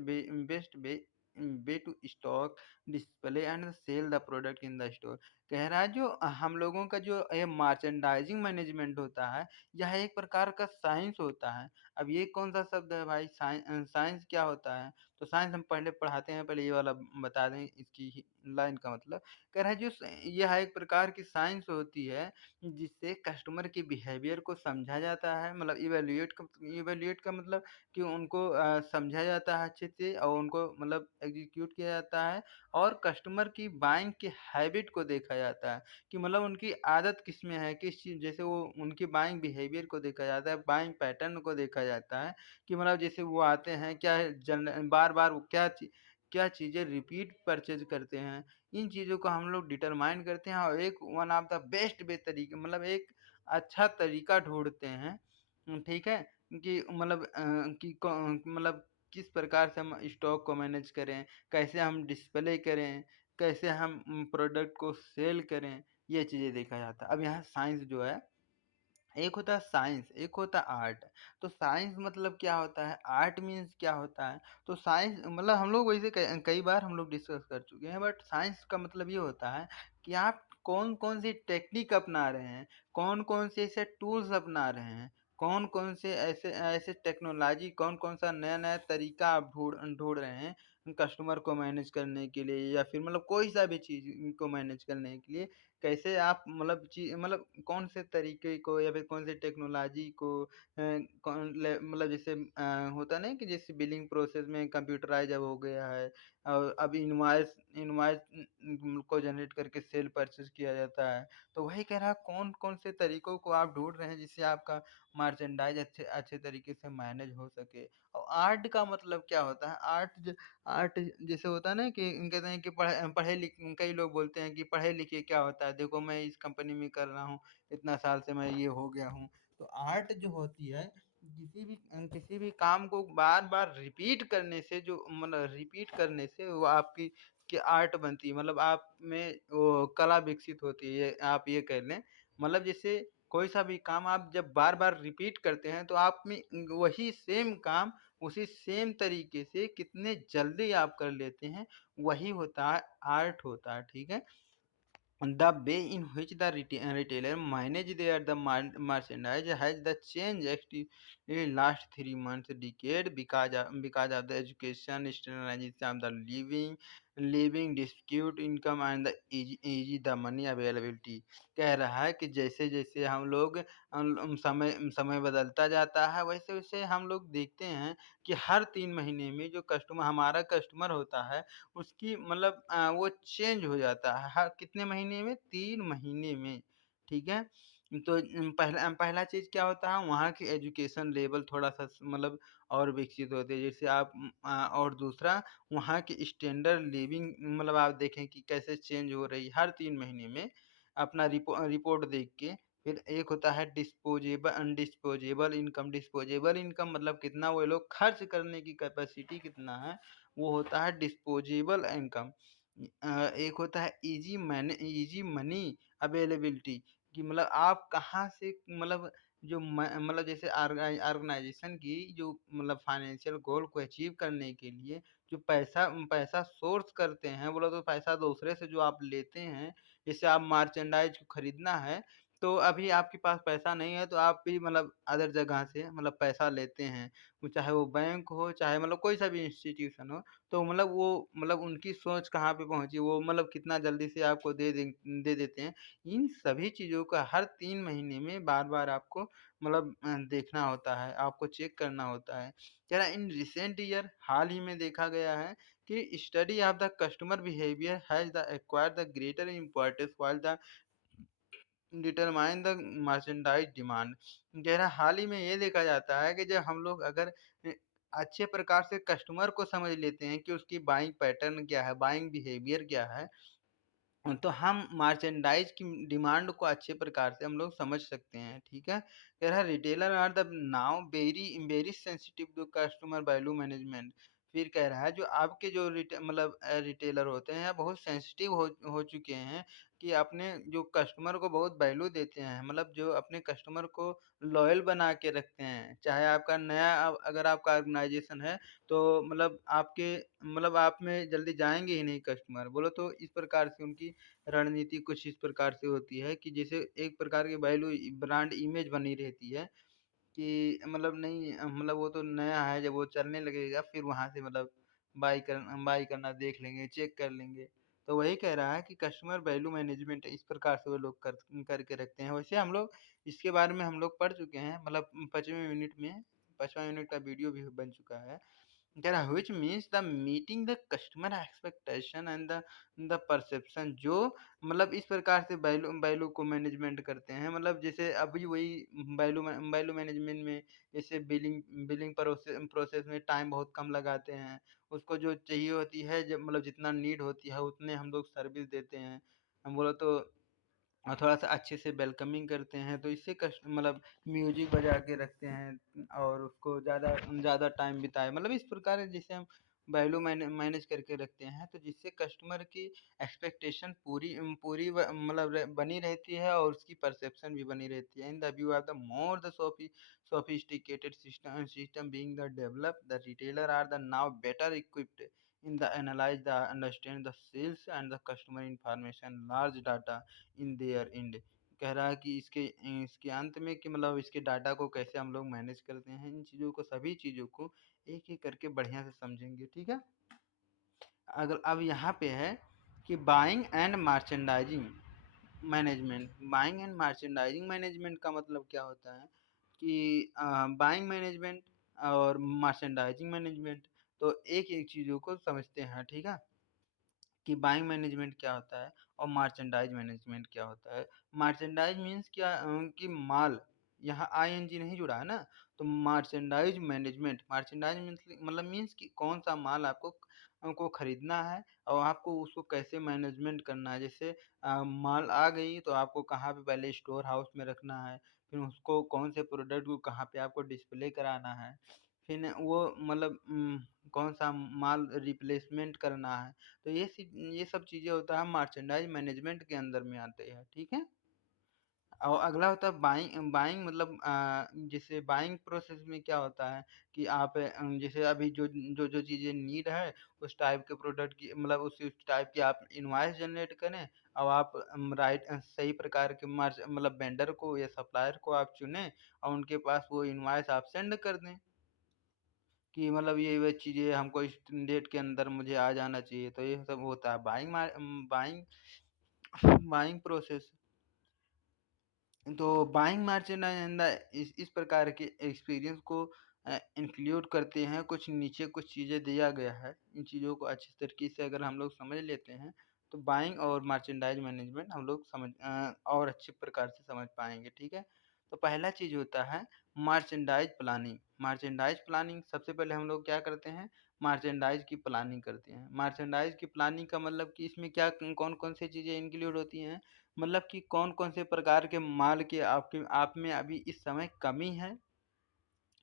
way to stock display and sell the product in the store. कह रहा है जो हम लोगों का जो ये merchandising management होता है, यह एक प्रकार का साइंस होता है। अब ये कौन सा शब्द है भाई, साइंस क्या होता है? तो साइंस हम पहले पढ़ाते हैं, पहले ये वाला बता दें इसकी लाइन का मतलब। कह रहा है यह एक प्रकार की साइंस होती है जिससे कस्टमर के बिहेवियर को समझा जाता है, मतलब इवैल्यूएट का मतलब कि उनको समझा जाता है अच्छे से और उनको मतलब एग्जीक्यूट किया जाता है और कस्टमर की बाइंग की हैबिट को देखा जाता है कि मतलब उनकी आदत किसमें है, किस चीज़ जैसे वो उनकी बाइंग बिहेवियर को देखा जाता है, बाइंग पैटर्न को देखा जाता है कि मतलब जैसे वो आते हैं क्या बार-बार वो क्या चीज़ें रिपीट परचेज़ करते हैं। इन चीज़ों को हम लोग डिटरमाइन करते हैं और एक वन ऑफ द बेस्ट वे तरीके मतलब एक अच्छा तरीका ढूँढते हैं। ठीक है? कि मतलब कि कौ मतलब किस प्रकार से हम स्टॉक को मैनेज करें, कैसे हम डिस्प्ले करें, कैसे हम प्रोडक्ट को सेल करें, ये चीज़ें देखा जाता है। अब यहाँ साइंस जो है, एक होता है साइंस, एक होता है आर्ट। तो साइंस मतलब क्या होता है, आर्ट मीन्स क्या होता है? तो साइंस मतलब हम लोग वैसे कई बार हम लोग डिस्कस कर चुके हैं, बट साइंस का मतलब ये होता है कि आप कौन-कौन सी टेक्निक अपना रहे हैं, कौन-कौन से ऐसे टूल्स अपना रहे हैं, कौन-कौन से ऐसे ऐसे टेक्नोलॉजी, कौन-कौन सा नया-नया तरीका आप ढूँढ ढूँढ रहे हैं, कस्टमर को मैनेज करने के लिए या फिर मतलब कोई सा भी चीज़ को मैनेज करने के लिए कैसे आप मतलब कौन से तरीके को या फिर कौन से टेक्नोलॉजी को कौन ले मतलब जैसे होता नहीं कि जैसे बिलिंग प्रोसेस में कंप्यूटराइज़ अब हो गया है और अब इनवॉइस इनवॉइस को जनरेट करके सेल परचेज़ किया जाता है। तो वही कह रहा कौन-कौन से तरीकों को आप ढूँढ रहे हैं जिससे आपका मर्चेंडाइज़ अच्छे अच्छे तरीके से मैनेज हो सके? और आर्ट का मतलब क्या होता है? आर्ट जैसे होता है ना कि कहते हैं कि पढ़े लिख कई लोग बोलते हैं कि पढ़े लिखे क्या होता है? देखो मैं इस कंपनी में कर रहा हूँ, इतना साल से मैं ये हो गया हूँ। तो आर्ट जो होती है किसी भी काम को बार-बार रिपीट करने से जो मतलब रिपीट करने से वो आपकी की आर्ट बनती है। मतलब आप में वो कला विकसित होती है, आप ये कह लें। मतलब जैसे कोई सा भी काम आप जब बार-बार रिपीट करते हैं तो आप में वही सेम काम उसी सेम तरीके से कितने जल्दी आप कर लेते हैं, वही होता है आर्ट होता है, ठीक है? The way in which the retailer manage their merchandise has the change actually in last 3 months decade because of the education standardization of the living dispute income and the easy the money availability कह रहा है कि जैसे जैसे हम लोग समय समय बदलता जाता है वैसे वैसे हम लोग देखते हैं कि हर 3 महीने में जो कस्टमर हमारा कस्टमर होता है उसकी मतलब वो चेंज हो जाता है हर कितने महीने में 3 महीने में, ठीक है? तो पहला चीज़ क्या होता है वहाँ की एजुकेशन लेवल थोड़ा-सा मतलब और विकसित होते हैं जैसे और दूसरा वहाँ की स्टैंडर्ड लिविंग मतलब आप देखें कि कैसे चेंज हो रही है हर 3 महीने में अपना रिपोर्ट देख के। फिर एक होता है डिस्पोजेबल इनकम मतलब कितना वो लोग खर्च करने की कैपेसिटी कितना है वो होता है डिस्पोजेबल इनकम। एक होता है ईज़ी मनी अवेलेबिलिटी कि मतलब आप कहाँ से मतलब जो मतलब जैसे ऑर्गेनाइज़ेशन की जो मतलब फाइनेंशियल गोल को अचीव करने के लिए जो पैसा सोर्स करते हैं, बोला तो पैसा दूसरे से जो आप लेते हैं, जैसे आप मर्चेंडाइज़ को खरीदना है, तो अभी आपके पास पैसा नहीं है, तो आप भी मतलब अदर जगह से मतलब पैसा लेते हैं। वो चाहे वो बैंक हो, चाहे मतलब कोई सा भी इंस्टीट्यूशन हो। तो मतलब वो मतलब उनकी सोच कहाँ पे पहुँची, वो मतलब कितना जल्दी से आपको दे देते हैं। इन सभी चीज़ों का हर 3 महीने में बार-बार आपको मतलब देखना होता है, आपको चेक करना होता है। क्या इन रिसेंट ईयर हाल ही में देखा गया है कि study of the customer behaviour has the acquired the greater importance while the determine the merchandise demand. कह रहा हाल ही में ये देखा जाता है कि जब हम लोग अगर अच्छे प्रकार से कस्टमर को समझ लेते हैं कि उसकी बाइंग पैटर्न क्या है, बाइंग बिहेवियर क्या है, तो हम मर्चेंडाइज़ की डिमांड को अच्छे प्रकार से हम लोग समझ सकते हैं, ठीक है? कह रहा है retailer are the now very sensitive to customer value management. फिर कह रहा है जो आपके जो रिटेलर होते हैं बहुत सेंसिटिव हो चुके हैं कि अपने जो कस्टमर को बहुत वैल्यू देते हैं, मतलब जो अपने कस्टमर को लॉयल बना के रखते हैं। चाहे आपका नया अगर आपका ऑर्गेनाइज़ेशन है, तो मतलब आप में जल्दी जाएँगे ही नहीं कस्टमर। बोलो तो इस प्रकार से उनकी रणनीति कुछ इस प्रकार से होती है कि जैसे एक प्रकार की वैल्यू ब्रांड इमेज बनी रहती है कि मतलब नहीं मतलब वो तो नया है, जब वो चलने लगेगा फिर वहाँ से मतलब बाय करना देख लेंगे, चेक कर लेंगे। तो वही कह रहा है कि कस्टमर वैल्यू मैनेजमेंट इस प्रकार से वो लोग करके रखते हैं। वैसे हम लोग इसके बारे में हम लोग पढ़ चुके हैं मतलब 5वें मिनट का वीडियो भी बन चुका है। which means the meeting the customer expectation and the perception जो मतलब इस प्रकार से वैल्यू को मैनेजमेंट करते हैं मतलब जैसे अभी वही वैल्यू मैनेजमेंट में जैसे बिलिंग प्रोसेस में टाइम बहुत कम लगाते हैं उसको जो चाहिए होती है जब मतलब जितना नीड होती है उतने हम लोग सर्विस देते हैं हम बोला तो थोड़ा-सा अच्छे से वेलकमिंग करते हैं, तो इससे मतलब म्यूज़िक बजा के रखते हैं और उसको ज़्यादा ज़्यादा टाइम बिताए। मतलब इस प्रकार जिसे हम वैल्यू मैनेज करके रखते हैं, तो जिससे कस्टमर की एक्सपेक्टेशन पूरी मतलब बनी रहती है और उसकी परसेप्शन भी बनी रहती है। In the view of the more the sophisticated system being the developed, the retailer are the now better equipped in the analyze the understand the sales and the customer information large data in their and कह रहा है कि इसके अंत में कि मतलब इसके डाटा को कैसे हम लोग मैनेज करते हैं इन चीज़ों को सभी चीज़ों को एक एक करके बढ़िया से समझेंगे ठीक है। अगर अब यहाँ पे है कि buying and merchandising management. Buying and merchandising management का मतलब क्या होता है कि बाइंग मैनेजमेंट और मर्चेंडाइजिंग मैनेजमेंट, तो एक एक चीज़ों को समझते हैं, ठीक है। कि बाइंग मैनेजमेंट क्या होता है और मार्चेंडाइज मैनेजमेंट क्या होता है। मार्चेंडाइज मीन्स क्या, कि माल, यहाँ आईएनजी नहीं जुड़ा है ना, तो मार्चेंडाइज मैनेजमेंट, मार्चेंडाइज मतलब मीन्स कि कौन सा माल आपको खरीदना है और आपको उसको कैसे मैनेजमेंट करना है। जैसे माल आ गई तो आपको कहाँ पे पहले स्टोर हाउस में रखना है, फिर उसको कौन से प्रोडक्ट को कहाँ पे आपको डिस्प्ले कराना है, फिर वो मतलब कौन सा माल रिप्लेसमेंट करना है। तो ये सब चीज़ें होता है मर्चेंडाइज मैनेजमेंट के अंदर में आते हैं, ठीक है। और अगला होता है बाइंग। बाइंग मतलब जैसे बाइंग प्रोसेस में क्या होता है कि आप जैसे अभी जो चीज़ें नीड है उस टाइप के प्रोडक्ट की, मतलब उस टाइप की आप इनवॉइस जनरेट करें और आप राइट सही प्रकार के मार्च मतलब वेंडर को या सप्लायर को आप चुनें और उनके पास वो इनवॉइस आप सेंड कर दें कि मतलब ये चीज़ें हमको इस डेट के अंदर मुझे आ जाना चाहिए। तो ये सब होता है बाइंग बाइंग प्रोसेस। तो बाइंग मर्चेंडाइज इस प्रकार के एक्सपीरियंस को इंक्लूड करते हैं। कुछ नीचे कुछ चीज़ें दिया गया है, इन चीज़ों को अच्छी तरीके से अगर हम लोग समझ लेते हैं तो बाइंग और मर्चेंडाइज मैनेजमेंट हम लोग और अच्छे प्रकार से समझ पाएंगे, ठीक है। तो पहला चीज़ होता है मर्चेंडाइज प्लानिंग। मर्चेंडाइज प्लानिंग सबसे पहले हम लोग क्या करते हैं, मर्चेंडाइज की प्लानिंग करते हैं। मर्चेंडाइज की प्लानिंग का मतलब कि इसमें क्या कौन कौन सी चीज़ें इंक्लूड होती हैं, मतलब कि कौन-कौन से प्रकार के माल की आपके आप में अभी इस समय कमी है,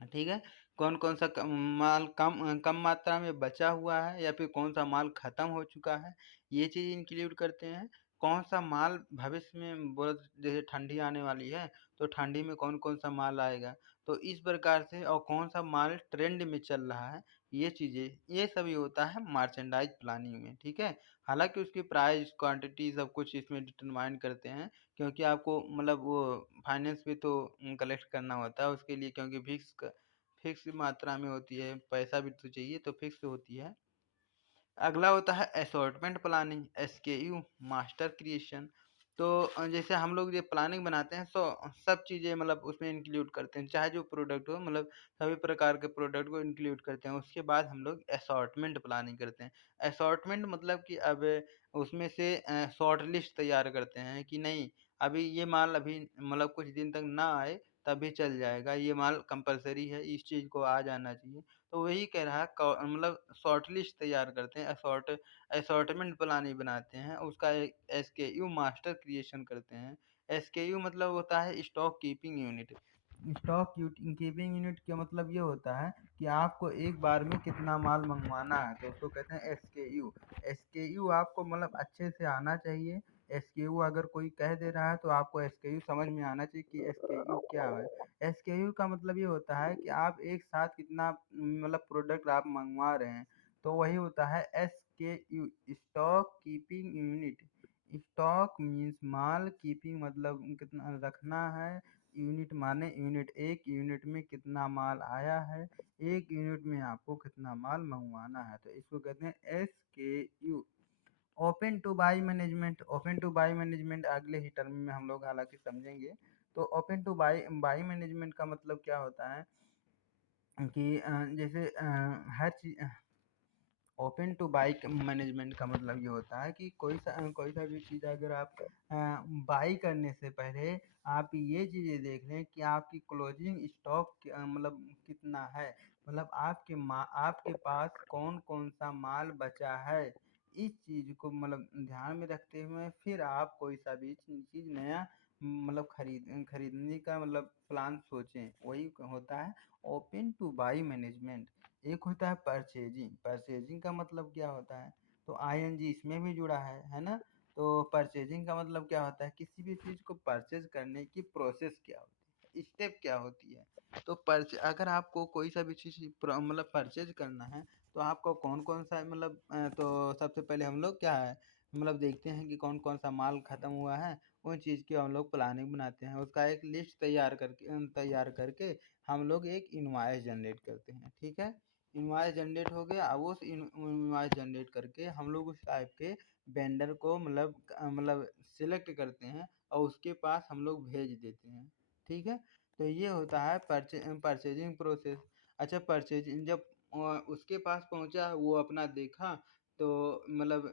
ठीक है। कौन-कौन सा माल कम मात्रा में बचा हुआ है या फिर कौन सा माल खत्म हो चुका है, ये चीज़ इंक्लूड करते हैं। कौन सा माल भविष्य में बहुत जैसे ठंडी आने वाली है तो ठंडी में कौन-कौन सा माल आएगा, तो इस प्रकार से, और कौन सा माल ट्रेंड में चल रहा है, ये चीज़ें ये सभी होता है मर्चेंडाइज प्लानिंग में, ठीक है। हालांकि उसकी प्राइस क्वांटिटी सब कुछ इसमें डिटरमाइन करते हैं, क्योंकि आपको मतलब वो फाइनेंस भी तो कलेक्ट करना होता है उसके लिए, क्योंकि फिक्स मात्रा में होती है, पैसा भी तो चाहिए तो फिक्स होती है। अगला होता है assortment planning, SKU master creation. तो जैसे हम लोग ये प्लानिंग बनाते हैं तो सब चीज़ें मतलब उसमें इंक्लूड करते हैं, चाहे जो प्रोडक्ट हो, मतलब सभी प्रकार के प्रोडक्ट को इंक्लूड करते हैं। उसके बाद हम लोग असॉर्टमेंट प्लानिंग करते हैं। असॉर्टमेंट मतलब कि अब उसमें से शॉर्ट लिस्ट तैयार करते हैं कि नहीं, अभी ये माल अभी मतलब कुछ दिन तक ना आए तभी चल जाएगा, ये माल कंपलसरी है, इस चीज़ को आ जाना चाहिए। तो वही कह रहा है मतलब शॉर्ट लिस्ट तैयार करते हैं, असॉर्टमेंट प्लानिंग बनाते हैं, उसका एक एसकेयू मास्टर क्रिएशन करते हैं। एसकेयू मतलब होता है stock keeping unit. Stock keeping unit का मतलब ये होता है कि आपको एक बार में कितना माल मंगवाना है, तो उसको कहते हैं एसकेयू। एसकेयू आपको मतलब अच्छे से आना चाहिए। एसकेयू अगर कोई कह दे रहा है तो आपको एसकेयू समझ में आना चाहिए कि एसकेयू क्या है। एसकेयू का मतलब ये होता है कि आप एक साथ कितना मतलब प्रोडक्ट आप मंगवा रहे हैं, तो वही होता है SKU, stock keeping unit. Stock means माल, कीपिंग मतलब कितना रखना है, यूनिट माने यूनिट, एक यूनिट में कितना माल आया है, एक यूनिट में आपको कितना माल मंगवाना है, तो इसको कहते हैं SKU. Open two by management. Open two by management अगले ही टर्म में हम लोग हालांकि समझेंगे। तो open two by by management का मतलब क्या होता है कि जैसे हर चीज ओपन टू बाई मैनेजमेंट का मतलब ये होता है कि कोई सा भी चीज़ अगर आप बाई करने से पहले आप ये चीज़ें देख लें कि आपकी क्लोजिंग स्टॉक मतलब कितना है, मतलब आपके पास कौन कौन सा माल बचा है। इस चीज़ को मतलब ध्यान में रखते हुए फिर आप कोई सा भी चीज़ नया मतलब खरीदने का मतलब प्लान सोचें, वही होता है ओपन टू बाई मैनेजमेंट। एक होता है परचेजिंग। परचेजिंग का मतलब क्या होता है, तो आईएनजी इसमें भी जुड़ा है ना। तो परचेजिंग का मतलब क्या होता है, किसी भी चीज़ को परचेज करने की प्रोसेस क्या होती है, स्टेप क्या होती है। तो अगर आपको कोई सा भी चीज़ मतलब परचेज करना है तो आपको कौन कौन सा मतलब तो सबसे पहले हम लोग क्या है मतलब देखते हैं कि कौन कौन सा माल खत्म हुआ है, उन चीज़ की हम लोग प्लानिंग बनाते हैं, उसका एक लिस्ट तैयार करके हम लोग एक इनवॉइस जनरेट करते हैं, ठीक है। इनवॉइस जनरेट हो गया। अब उस इनवॉइस जनरेट करके हम लोग उस टाइप के वेंडर को मतलब सिलेक्ट करते हैं और उसके पास हम लोग भेज देते हैं। ठीक है, तो ये होता है परचेजिंग प्रोसेस। अच्छा, परचेजिंग जब उसके पास पहुंचा, वो अपना देखा, तो मतलब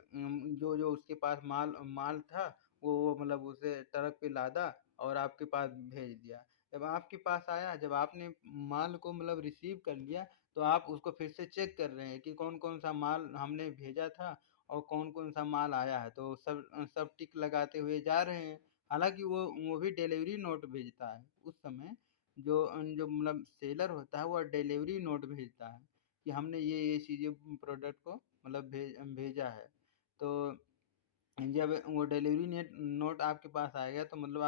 जो जो उसके पास माल माल था वो मतलब उसे ट्रक पे लादा और आपके पास भेज दिया। जब आपके पास आया, जब आपने माल को मतलब रिसीव कर लिया, तो आप उसको फिर से चेक कर रहे हैं कि कौन कौन सा माल हमने भेजा था और कौन कौन सा माल आया है, तो सब सब टिक लगाते हुए जा रहे हैं। हालांकि वो भी डिलीवरी नोट भेजता है उस समय। जो जो मतलब सेलर होता है वो डिलीवरी नोट भेजता है कि हमने ये चीज़ें प्रोडक्ट को मतलब भेजा है। तो जब वो डिलीवरी नेट नोट आपके पास आएगा, तो मतलब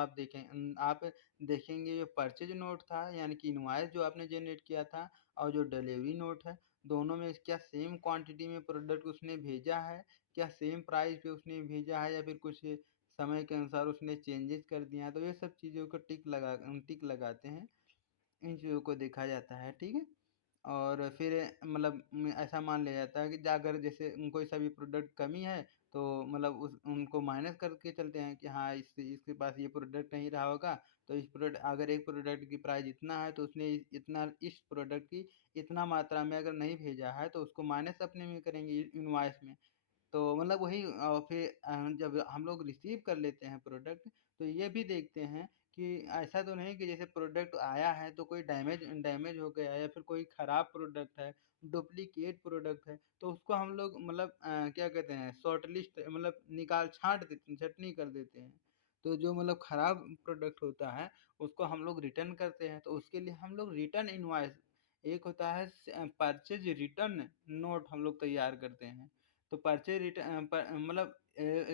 आप देखेंगे जो परचेज नोट था, यानी कि इनवॉइस जो आपने जनरेट किया था, और जो डिलीवरी नोट है, दोनों में क्या सेम क्वांटिटी में प्रोडक्ट उसने भेजा है, क्या सेम प्राइस पे उसने भेजा है, या फिर कुछ समय के अनुसार उसने चेंजेस कर दिया है। तो ये सब चीज़ों को टिक लगाते हैं, इन चीज़ों को देखा जाता है। ठीक है, और फिर मतलब ऐसा मान लिया जाता है कि अगर जैसे कोई सा भी प्रोडक्ट कमी है, तो मतलब उनको माइनस करके चलते हैं कि हाँ, इसके पास ये प्रोडक्ट नहीं रहा होगा। तो इस प्रोडक्ट अगर एक प्रोडक्ट की प्राइस इतना है, तो उसने इतना इस प्रोडक्ट की इतना मात्रा में अगर नहीं भेजा है, तो उसको माइनस अपने में करेंगे इनवॉइस में। तो मतलब वही फिर जब हम लोग रिसीव कर लेते हैं प्रोडक्ट, तो ये भी देखते हैं कि ऐसा तो नहीं कि जैसे प्रोडक्ट आया है तो कोई डैमेज डैमेज हो गया है, या फिर कोई ख़राब प्रोडक्ट है, डुप्लीकेट प्रोडक्ट है, तो उसको हम लोग मतलब क्या कहते हैं, शॉर्ट लिस्ट मतलब निकाल छाँट देते हैं, छँटनी कर देते हैं। तो जो मतलब ख़राब प्रोडक्ट होता है, उसको हम लोग रिटर्न करते हैं। तो उसके लिए हम लोग रिटर्न इनवॉइस, एक होता है परचेज रिटर्न नोट, हम लोग तैयार करते हैं। तो परचेज रिटर्न मतलब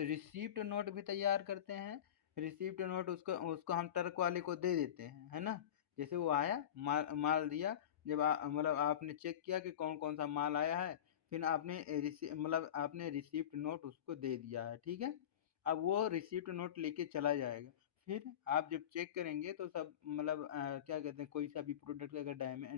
रिसीप्ट नोट भी तैयार करते हैं। रिसीप्ट नोट उसको उसको हम ट्रक वाले को दे देते हैं, है ना। जैसे वो आया, माल माल दिया, जब मतलब आपने चेक किया कि कौन कौन सा माल आया है, फिर आपने मतलब आपने रिसीप्ट नोट उसको दे दिया है। ठीक है, अब वो रिसीप्ट नोट लेके चला जाएगा। फिर आप जब चेक करेंगे, तो सब मतलब क्या कहते हैं, कोई सा भी प्रोडक्ट अगर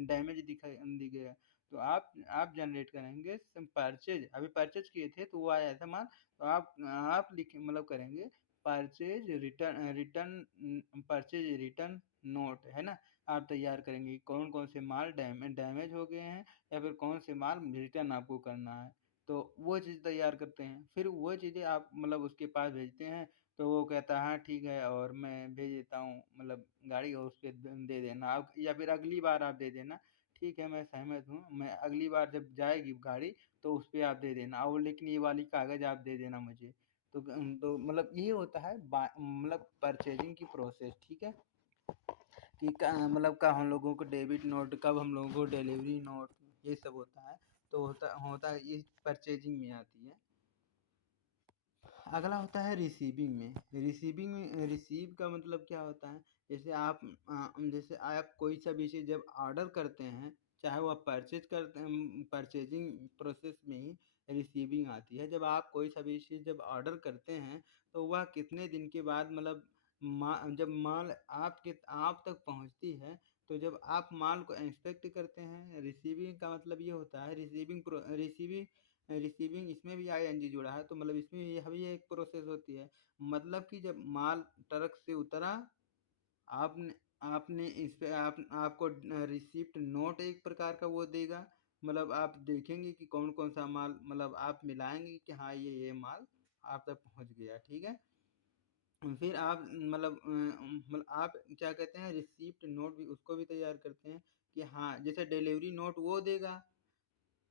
डैमेज दिखेगा, तो आप जनरेट करेंगे परचेज, अभी परचेज किए थे तो वो आया था माल, तो आप लिख मतलब करेंगे purchase return return purchase return note, है ना। आप तैयार करेंगे कि कौन कौन से माल डैमेज हो गए हैं, या फिर कौन से माल रिटर्न आपको करना है। तो वो चीज़ तैयार करते हैं, फिर वो चीज़ें आप मतलब उसके पास भेजते हैं। तो वो कहता है हाँ ठीक है, और मैं भेज देता हूँ मतलब गाड़ी, और उस पे दे देना आप, या फिर अगली बार आप दे देना। ठीक है, मैं सहमत हूँ, मैं अगली बार जब जाएगी गाड़ी, तो उस पे आप दे देना, और लेकिन ये वाली कागज़ आप दे देना मुझे। तो मतलब ये होता है मतलब परचेजिंग की प्रोसेस। ठीक है, कि मतलब कब हम लोगों को डेबिट नोट, कब हम लोगों को डिलीवरी नोट, ये सब होता है। तो होता होता है, ये परचेजिंग में आती है। अगला होता है रिसीविंग में। रिसीव का मतलब क्या होता है, जैसे आप कोई सा भी चीज़ जब ऑर्डर करते हैं, चाहे वो आप परचेज करते हैं, परचेजिंग प्रोसेस में ही रिसीविंग आती है। जब आप कोई सा भी चीज़ जब ऑर्डर करते हैं, तो वह कितने दिन के बाद मतलब जब माल आप तक पहुंचती है, तो जब आप माल को इंस्पेक्ट करते हैं, रिसीविंग का मतलब ये होता है, रिसीविंग रिसीविंग इसमें भी आईएनजी जुड़ा है, तो मतलब इसमें यह भी एक प्रोसेस होती है। मतलब कि जब माल ट्रक से उतरा, आपने आपने इस पे आपको रिसिप्ट नोट एक प्रकार का वो देगा। मतलब आप देखेंगे कि कौन कौन सा माल, मतलब आप मिलाएंगे कि हाँ ये माल आप तक पहुंच गया। ठीक है, फिर आप मतलब आप क्या कहते हैं, रिसिप्ट नोट भी उसको भी तैयार करते हैं कि हाँ, जैसे डिलीवरी नोट वो देगा,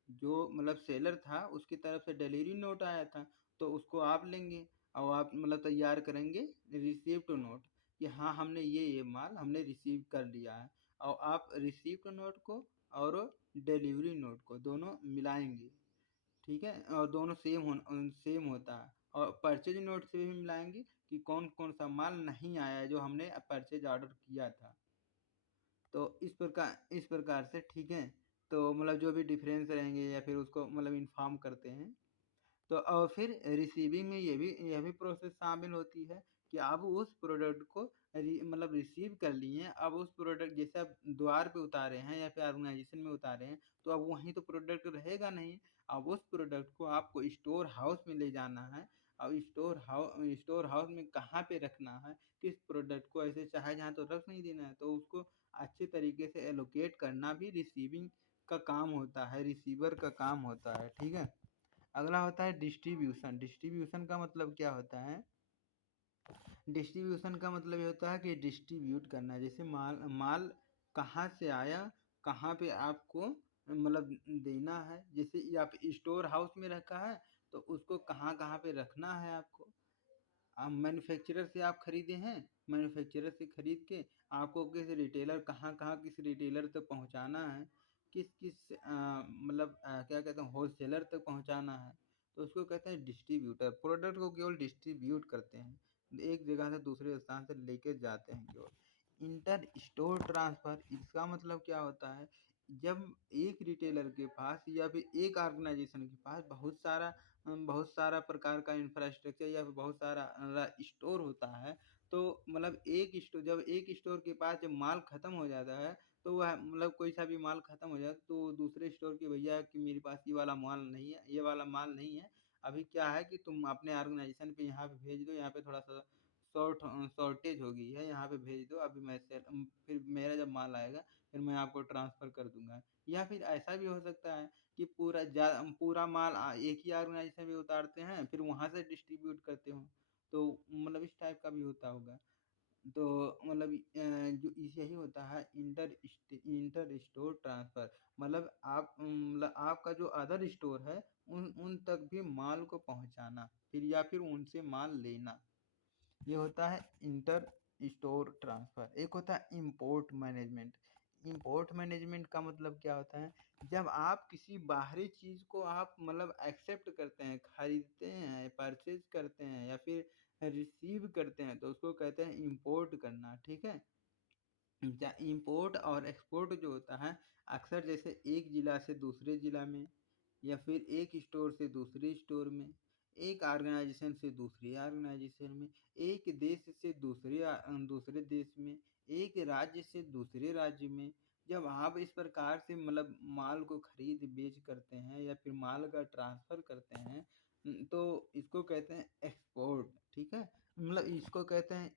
जो मतलब सेलर था उसकी तरफ से डिलीवरी नोट आया था, तो उसको आप लेंगे और आप मतलब तैयार करेंगे रिसीप्ट नोट कि हाँ, हमने ये माल हमने रिसीव कर लिया है। और आप रिसीप्ट नोट को और डिलीवरी नोट को दोनों मिलाएंगे। ठीक है, और दोनों सेम होता है। और परचेज नोट से भी मिलाएंगे कि कौन कौन सा माल नहीं आया है जो हमने परचेज ऑर्डर किया था। तो इस प्रकार से, ठीक है। तो मतलब जो भी डिफरेंस रहेंगे, या फिर उसको मतलब इन्फॉर्म करते हैं। तो और फिर रिसीविंग में यह भी प्रोसेस शामिल होती है कि आप उस प्रोडक्ट को मतलब रिसीव कर लिए, अब उस प्रोडक्ट जैसे आप द्वार पे उतारे हैं या फिर ऑर्गेनाइजेशन में उतारे हैं, तो अब वहीं तो प्रोडक्ट रहेगा नहीं। अब उस प्रोडक्ट को आपको स्टोर हाउस में ले जाना है। अब स्टोर हाउस में कहाँ पे रखना है, किस प्रोडक्ट को ऐसे चाहे जहाँ तो रख नहीं देना है, तो उसको अच्छे तरीके से एलोकेट करना भी रिसीविंग का काम होता है, रिसीवर का काम होता है, ठीक है। अगला होता है डिस्ट्रीब्यूशन। डिस्ट्रीब्यूशन का मतलब क्या होता है? डिस्ट्रीब्यूशन का मतलब ये होता है कि डिस्ट्रीब्यूट करना, जैसे माल माल कहाँ से आया, कहाँ पे आपको मतलब देना है। जैसे ये आप स्टोर हाउस में रखा है, तो उसको कहाँ कहाँ पे रखना है आपको। मैन्युफैक्चरर से आप खरीदे हैं, मैन्युफैक्चरर से खरीद के आपको किस रिटेलर कहाँ कहाँ किस रिटेलर तक पहुँचाना है, किस किस मतलब क्या कहते हैं होलसेलर तक पहुँचाना है, तो उसको कहते हैं डिस्ट्रीब्यूटर। प्रोडक्ट को केवल डिस्ट्रीब्यूट करते हैं, एक जगह से दूसरे स्थान से लेके जाते हैं केवल। इंटर स्टोर ट्रांसफर, इसका मतलब क्या होता है? जब एक रिटेलर के पास या फिर एक ऑर्गेनाइजेशन के पास बहुत सारा प्रकार का इंफ्रास्ट्रक्चर या फिर बहुत सारा स्टोर होता है, तो मतलब जब एक स्टोर के पास जब माल खत्म हो जाता है, तो वह मतलब कोई सा भी माल खत्म हो जाता है, तो दूसरे स्टोर के भैया कि मेरे पास ये वाला माल नहीं है, ये वाला माल नहीं है, अभी क्या है कि तुम अपने ऑर्गेनाइजेशन पे यहाँ पे भेज दो, यहाँ पे थोड़ा सा शॉर्टेज हो गई है, यहाँ पे भेज दो, अभी फिर मेरा जब माल आएगा फिर मैं आपको ट्रांसफ़र कर दूंगा। या फिर ऐसा भी हो सकता है कि पूरा माल एक ही ऑर्गेनाइजेशन में उतारते हैं, फिर वहाँ से डिस्ट्रीब्यूट करते हो, तो मतलब इस टाइप का भी होता होगा। तो मतलब जो यही होता है इंटर स्टोर ट्रांसफ़र। मतलब आपका जो अदर स्टोर है, उन उन तक भी माल को पहुँचाना, फिर या फिर उनसे माल लेना, ये होता है इंटर स्टोर ट्रांसफ़र। एक होता है इंपोर्ट मैनेजमेंट। इंपोर्ट मैनेजमेंट का मतलब क्या होता है? जब आप किसी बाहरी चीज़ को आप मतलब एक्सेप्ट करते हैं, खरीदते हैं, परचेज़ करते हैं या फिर रिसीव करते हैं, तो उसको कहते हैं इंपोर्ट करना, ठीक है? इंपोर्ट और एक्सपोर्ट जो होता है, अक्सर जैसे एक ज़िला से दूसरे ज़िला में या फिर एक स्टोर से दूसरे स्टोर में, एक ऑर्गेनाइजेशन से दूसरे ऑर्गेनाइजेशन में, एक देश से दूसरे देश में, एक राज्य से दूसरे राज्य में, जब आप इस प्रकार से मतलब माल को खरीद बेच करते हैं या फिर माल का ट्रांसफ़र करते हैं, तो इसको कहते हैं एक्सपोर्ट, ठीक है। मतलब इसको कहते हैं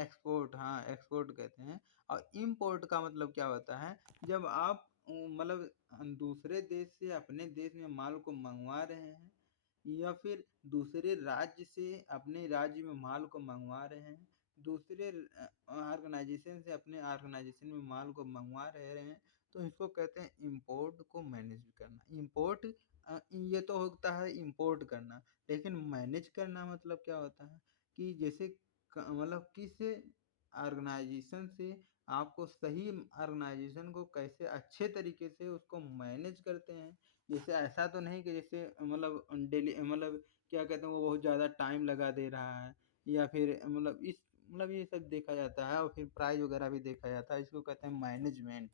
एक्सपोर्ट, हाँ एक्सपोर्ट कहते हैं। और इम्पोर्ट का मतलब क्या होता है? जब आप मतलब दूसरे देश से अपने देश में माल को मंगवा रहे हैं या फिर दूसरे राज्य से अपने राज्य में माल को मंगवा रहे हैं, दूसरे ऑर्गेनाइजेशन से अपने ऑर्गेनाइजेशन में माल को मंगवा रहे हैं, तो इसको कहते हैं इंपोर्ट को मैनेज करना। इंपोर्ट ये तो होता है इंपोर्ट करना, लेकिन मैनेज करना मतलब क्या होता है कि जैसे मतलब किस ऑर्गेनाइजेशन से आपको सही ऑर्गेनाइजेशन को कैसे अच्छे तरीके से उसको मैनेज करते हैं। जैसे ऐसा तो नहीं कि जैसे मतलब डेली मतलब क्या कहते हैं वो बहुत ज़्यादा टाइम लगा दे रहा है या फिर मतलब ये सब देखा जाता है और फिर प्राइस वगैरह भी देखा जाता है, इसको कहते हैं मैनेजमेंट।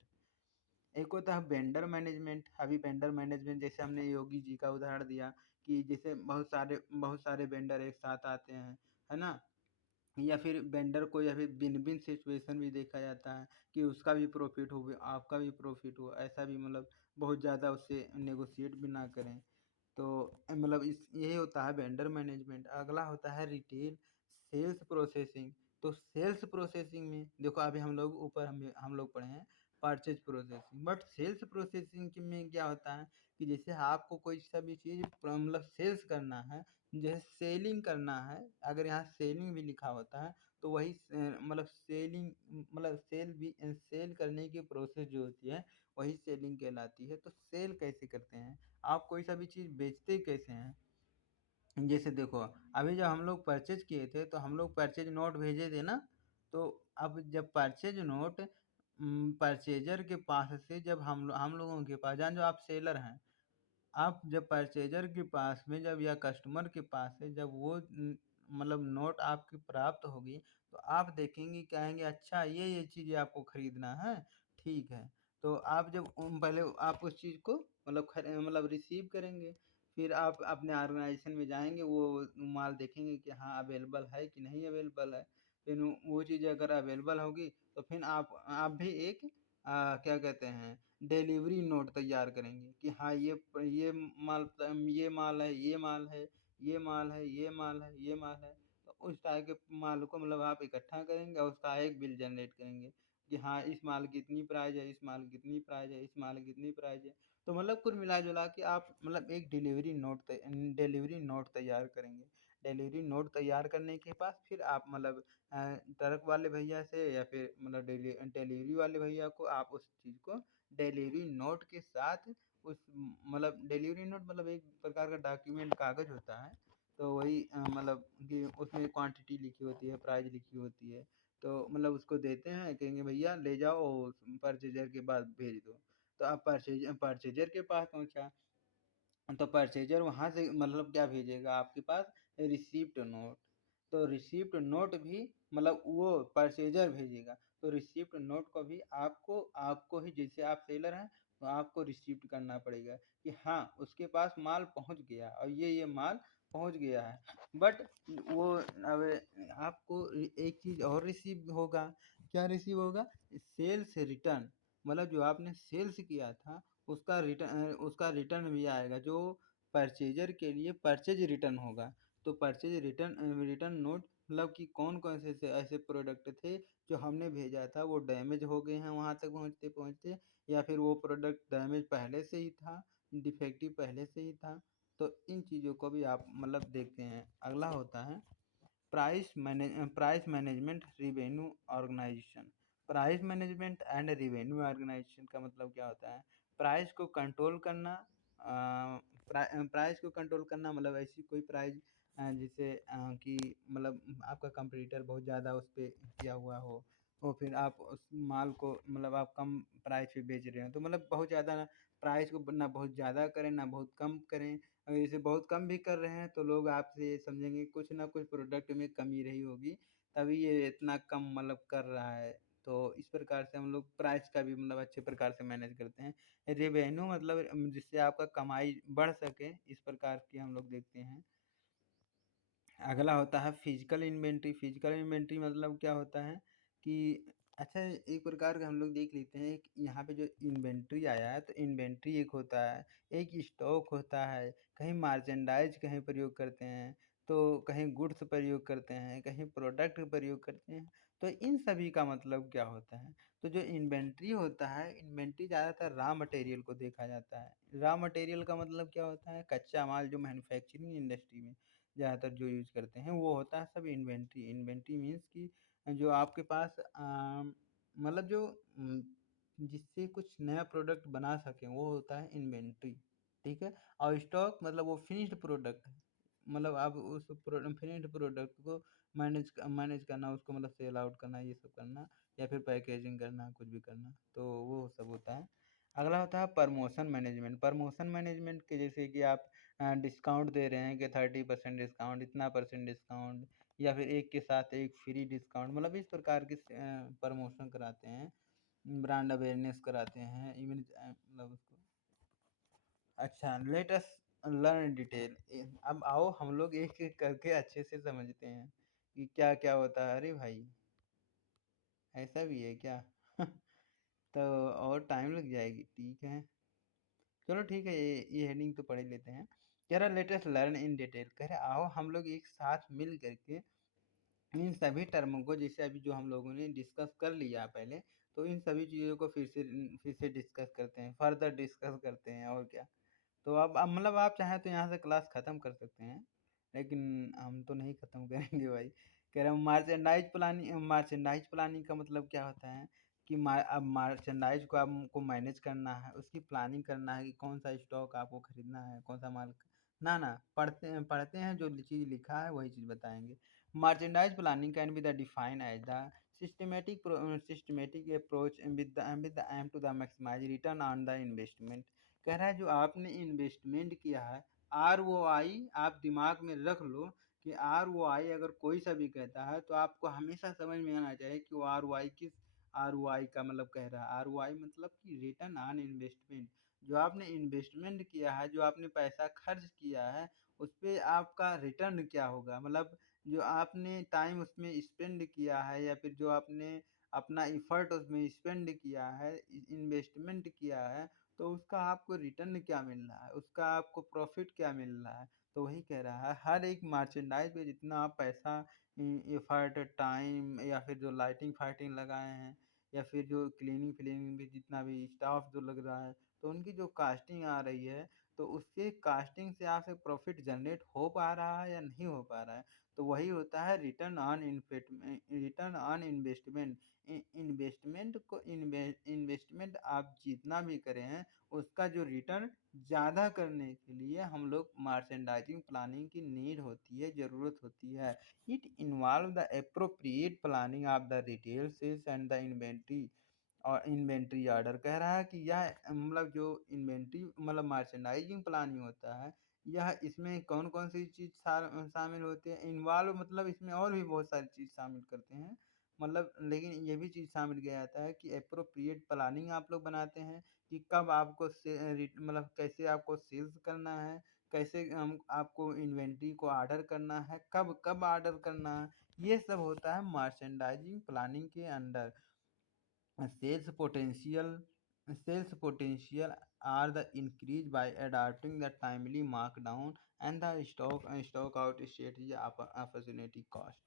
एक होता है वेंडर मैनेजमेंट। अभी वेंडर मैनेजमेंट जैसे हमने योगी जी का उदाहरण दिया कि जैसे बहुत सारे वेंडर एक साथ आते हैं, है ना? या फिर वेंडर को या फिर विन-विन सिचुएशन भी देखा जाता है कि उसका भी प्रॉफ़िट हो, आपका भी प्रॉफ़िट हो, ऐसा भी मतलब बहुत ज़्यादा उससे नेगोशिएट भी ना करें। तो मतलब इस यही होता है वेंडर मैनेजमेंट। अगला होता है रिटेल सेल्स प्रोसेसिंग। तो सेल्स प्रोसेसिंग में देखो अभी हम लोग पढ़े हैं purchase processing, but sales processing में क्या होता है कि जैसे आपको कोई सा भी चीज़ मतलब सेल्स करना है, जैसे सेलिंग करना है, अगर यहाँ सेलिंग भी लिखा होता है तो वही मतलब सेल करने की प्रोसेस जो होती है वही सेलिंग कहलाती है। तो सेल कैसे करते हैं? आप कोई सा भी चीज़ बेचते कैसे हैं? जैसे देखो अभी जब हम लोग परचेज किए थे तो हम लोग परचेज नोट भेजे थे ना, तो अब जब परचेज नोट परचेजर के पास से जब हम लोगों के पास जान जो आप सेलर हैं, आप जब परचेज़र के पास में जब या कस्टमर के पास से जब वो मतलब नोट आपकी प्राप्त होगी, तो आप देखेंगे कहेंगे अच्छा ये चीज़ें आपको खरीदना है, ठीक है। तो आप जब पहले आप उस चीज़ को मतलब रिसीव करेंगे, फिर आप अपने ऑर्गेनाइज़ेशन में जाएँगे, वो माल देखेंगे कि हाँ, अवेलेबल है कि नहीं अवेलेबल है। फिर वो चीज़ अगर अवेलेबल होगी, तो फिर आप भी एक क्या कहते हैं, डिलीवरी नोट तैयार करेंगे कि हाँ, ये ये माल है, ये माल है, ये माल है, ये माल है, ये माल है। तो उस टाइप के माल को मतलब आप इकट्ठा करेंगे और उसका एक बिल जनरेट करेंगे कि हाँ, इस माल की इतनी प्राइस है, इस माल की इतनी प्राइस है, इस माल की इतनी प्राइस है। तो मतलब कुल मिला-जुला के आप मतलब एक डिलीवरी नोट तैयार करेंगे। डिलीवरी नोट तैयार करने के बाद फिर आप मतलब ट्रक वाले भैया से या फिर मतलब डिलीवरी वाले भैया को आप उस चीज़ को डिलीवरी नोट के साथ मतलब डिलीवरी नोट मतलब एक प्रकार का डॉक्यूमेंट कागज़ होता है। तो वही मतलब कि उसमें क्वांटिटी लिखी होती है, प्राइस लिखी होती है। तो मतलब उसको देते हैं, कहेंगे भैया ले जाओ परचेज़र के बाद भेज दो। तो अब परचेज़र के पास पहुँचा, तो परचेज़र वहाँ से मतलब क्या भेजेगा आपके पास रिसिप्ट नोट। तो रिसिप्ट नोट भी मतलब वो परचेज़र भेजेगा। तो रिसिप्ट नोट को भी आपको आपको ही जैसे आप सेलर हैं, तो आपको रिसिप्ट करना पड़ेगा कि हाँ, उसके पास माल पहुँच गया और ये माल पहुँच गया है। बट वो अब आपको एक चीज़ और रिसीव होगा, क्या रिसीव होगा? सेल्स रिटर्न मतलब जो आपने सेल्स किया था उसका रिटर्न भी आएगा जो परचेज़र के लिए परचेज़ रिटर्न होगा। तो परचेज़ रिटर्न नोट मतलब कि कौन-कौन से ऐसे प्रोडक्ट थे जो हमने भेजा था वो डैमेज हो गए हैं वहाँ तक पहुँचते-पहुँचते या फिर वो प्रोडक्ट डैमेज पहले से ही था, डिफेक्टिव पहले से ही था। तो इन चीज़ों को भी आप मतलब देखते हैं। अगला होता है price management revenue organisation. Price management and revenue organisation का मतलब क्या होता है? प्राइस को कंट्रोल करना प्राइस को कंट्रोल करना मतलब ऐसी कोई प्राइस जिससे कि मतलब आपका कंपटीटर बहुत ज़्यादा उस पे किया हुआ हो और फिर आप उस माल को मतलब आप कम प्राइस पे बेच रहे हो। तो मतलब बहुत ज़्यादा ना प्राइस को ना बहुत ज़्यादा करें, ना बहुत कम करें। अगर जैसे बहुत कम भी कर रहे हैं तो लोग आपसे ये समझेंगे कुछ ना कुछ प्रोडक्ट में कमी रही होगी, तभी ये इतना कम मतलब कर रहा है। तो इस प्रकार से हम लोग प्राइस का भी मतलब अच्छे प्रकार से मैनेज करते हैं। रेवेन्यू मतलब जिससे आपका कमाई बढ़ सके, इस प्रकार की हम लोग देखते हैं। अगला होता है फिजिकल इन्वेंट्री। फिजिकल इन्वेंट्री मतलब क्या होता है कि अच्छा एक प्रकार का हम लोग देख लेते हैं कि यहाँ पे जो इन्वेंट्री आया है तो इन्वेंट्री एक होता है, एक स्टॉक होता है, कहीं मर्चेंडाइज कहीं प्रयोग करते हैं, तो कहीं गुड्स प्रयोग करते हैं, कहीं प्रोडक्ट प्रयोग करते हैं। तो इन सभी का मतलब क्या होता है? तो जो इन्वेंट्री होता है, इन्वेंट्री ज़्यादातर रॉ मटेरियल को देखा जाता है। रॉ मटेरियल का मतलब क्या होता है? कच्चा माल जो मैन्युफैक्चरिंग इंडस्ट्री में ज़्यादातर जो यूज़ करते हैं वो होता है सब इन्वेंट्री। इन्वेंट्री मीन्स कि जो आपके पास मतलब जो जिससे कुछ नया प्रोडक्ट बना सकें वो होता है इन्वेंट्री, ठीक है? और स्टॉक मतलब वो फिनिश्ड प्रोडक्ट मतलब आप उस फिनिश्ड प्रोडक्ट को मैनेज करना, उसको मतलब सेल आउट करना, ये सब करना या फिर पैकेजिंग करना, कुछ भी करना, तो वो सब होता है। अगला होता है प्रमोशन मैनेजमेंट। प्रमोशन मैनेजमेंट के जैसे कि आप डिस्काउंट दे रहे हैं कि 30% डिस्काउंट, इतना परसेंट डिस्काउंट या फिर एक के साथ एक फ्री डिस्काउंट मतलब इस प्रकार के प्रमोशन कराते हैं, ब्रांड अवेयरनेस कराते हैं, इवन मतलब उसको अच्छा लेट अस लर्न डिटेल। अब आओ हम लोग एक-एक करके अच्छे से समझते हैं कि क्या-क्या होता है। अरे भाई! ऐसा भी है क्या? तो और टाइम लग जाएगी, ठीक है। चलो ठीक है, ये हेडिंग तो पढ़ ही लेते हैं। कह रहा let us learn in detail, कह रहा आओ हम लोग एक साथ मिल करके इन सभी टर्मों को जैसे अभी जो हम लोगों ने डिस्कस कर लिया पहले, तो इन सभी चीज़ों को फिर से डिस्कस करते हैं, फर्दर डिस्कस करते हैं और क्या। तो अब मतलब आप चाहें तो यहाँ से क्लास ख़त्म कर सकते हैं, लेकिन हम तो नहीं ख़त्म करेंगे भाई। कह रहा हूँ मर्चेंडाइज़ प्लानिंग का मतलब क्या होता है कि अब मर्चेंडाइज़ को आपको मैनेज करना है, उसकी प्लानिंग करना है कि कौन-सा स्टॉक आपको खरीदना है, कौन-सा माल ना, पढ़ते हैं जो चीज़ लिखा है वही चीज़ बताएँगे। Merchandise planning can be the defined as the systematic approach with the aim to the maximize return on the investment। कह रहा है जो आपने इन्वेस्टमेंट किया है, ROI आप दिमाग में रख लो कि ROI अगर कोई सा भी कहता है तो आपको हमेशा समझ में आना चाहिए कि वो ROI किस ROI का मतलब कह रहा है। ROI मतलब कि रिटर्न ऑन इन्वेस्टमेंट। जो आपने इन्वेस्टमेंट किया है, जो आपने पैसा खर्च किया है, उसपे आपका रिटर्न क्या होगा? मतलब जो आपने टाइम उसमें स्पेंड किया है या फिर जो आपने अपना एफर्ट उसमें स्पेंड किया है, इन्वेस्टमेंट किया है, तो उसका आपको रिटर्न क्या मिल रहा है? उसका आपको प्रॉफ़िट क्या मिल रहा है? तो वही कह रहा है, हर एक मर्चेंडाइज़ पे जितना आप पैसा एफर्ट, टाइम या फिर जो लाइटिंग-फाइटिंग लगाए हैं या फिर जो क्लीनिंग-फिलीनिंग भी जितना भी स्टाफ जो लग रहा है, तो उनकी जो कॉस्टिंग आ रही है, तो उससे कॉस्टिंग से आपसे प्रॉफ़िट जनरेट हो पा रहा है या नहीं हो पा रहा है? तो वही होता है रिटर्न ऑन इन्वेस्टमेंट। इन्वेस्टमेंट आप जितना भी करें हैं, उसका जो रिटर्न ज़्यादा करने के लिए हम लोग मर्चेंडाइज़िंग प्लानिंग की नीड होती है, ज़रूरत होती है। It involve the appropriate planning of the retail sales and the inventory और इन्वेंटरी ऑर्डर कह रहा है कि यह मतलब जो इन्वेंटरी मतलब मर्चेंडाइजिंग प्लानिंग होता है, यह इसमें कौन-कौन सी चीज़ शामिल होती है? इन्वॉल्व मतलब इसमें और भी बहुत सारी चीज़ शामिल करते हैं। मतलब लेकिन ये भी चीज़ शामिल किया जाता है कि एप्रोप्रिएट प्लानिंग आप लोग बनाते हैं कि कब आपको मतलब कैसे आपको सेल्स करना है, कैसे आपको इन्वेंटरी को ऑर्डर करना है, कब ऑर्डर करना है, ये सब होता है मर्चेंडाइजिंग प्लानिंग के under. Sales potential sales potential are the increased by adapting the timely markdown and the stock out strategy opportunity cost।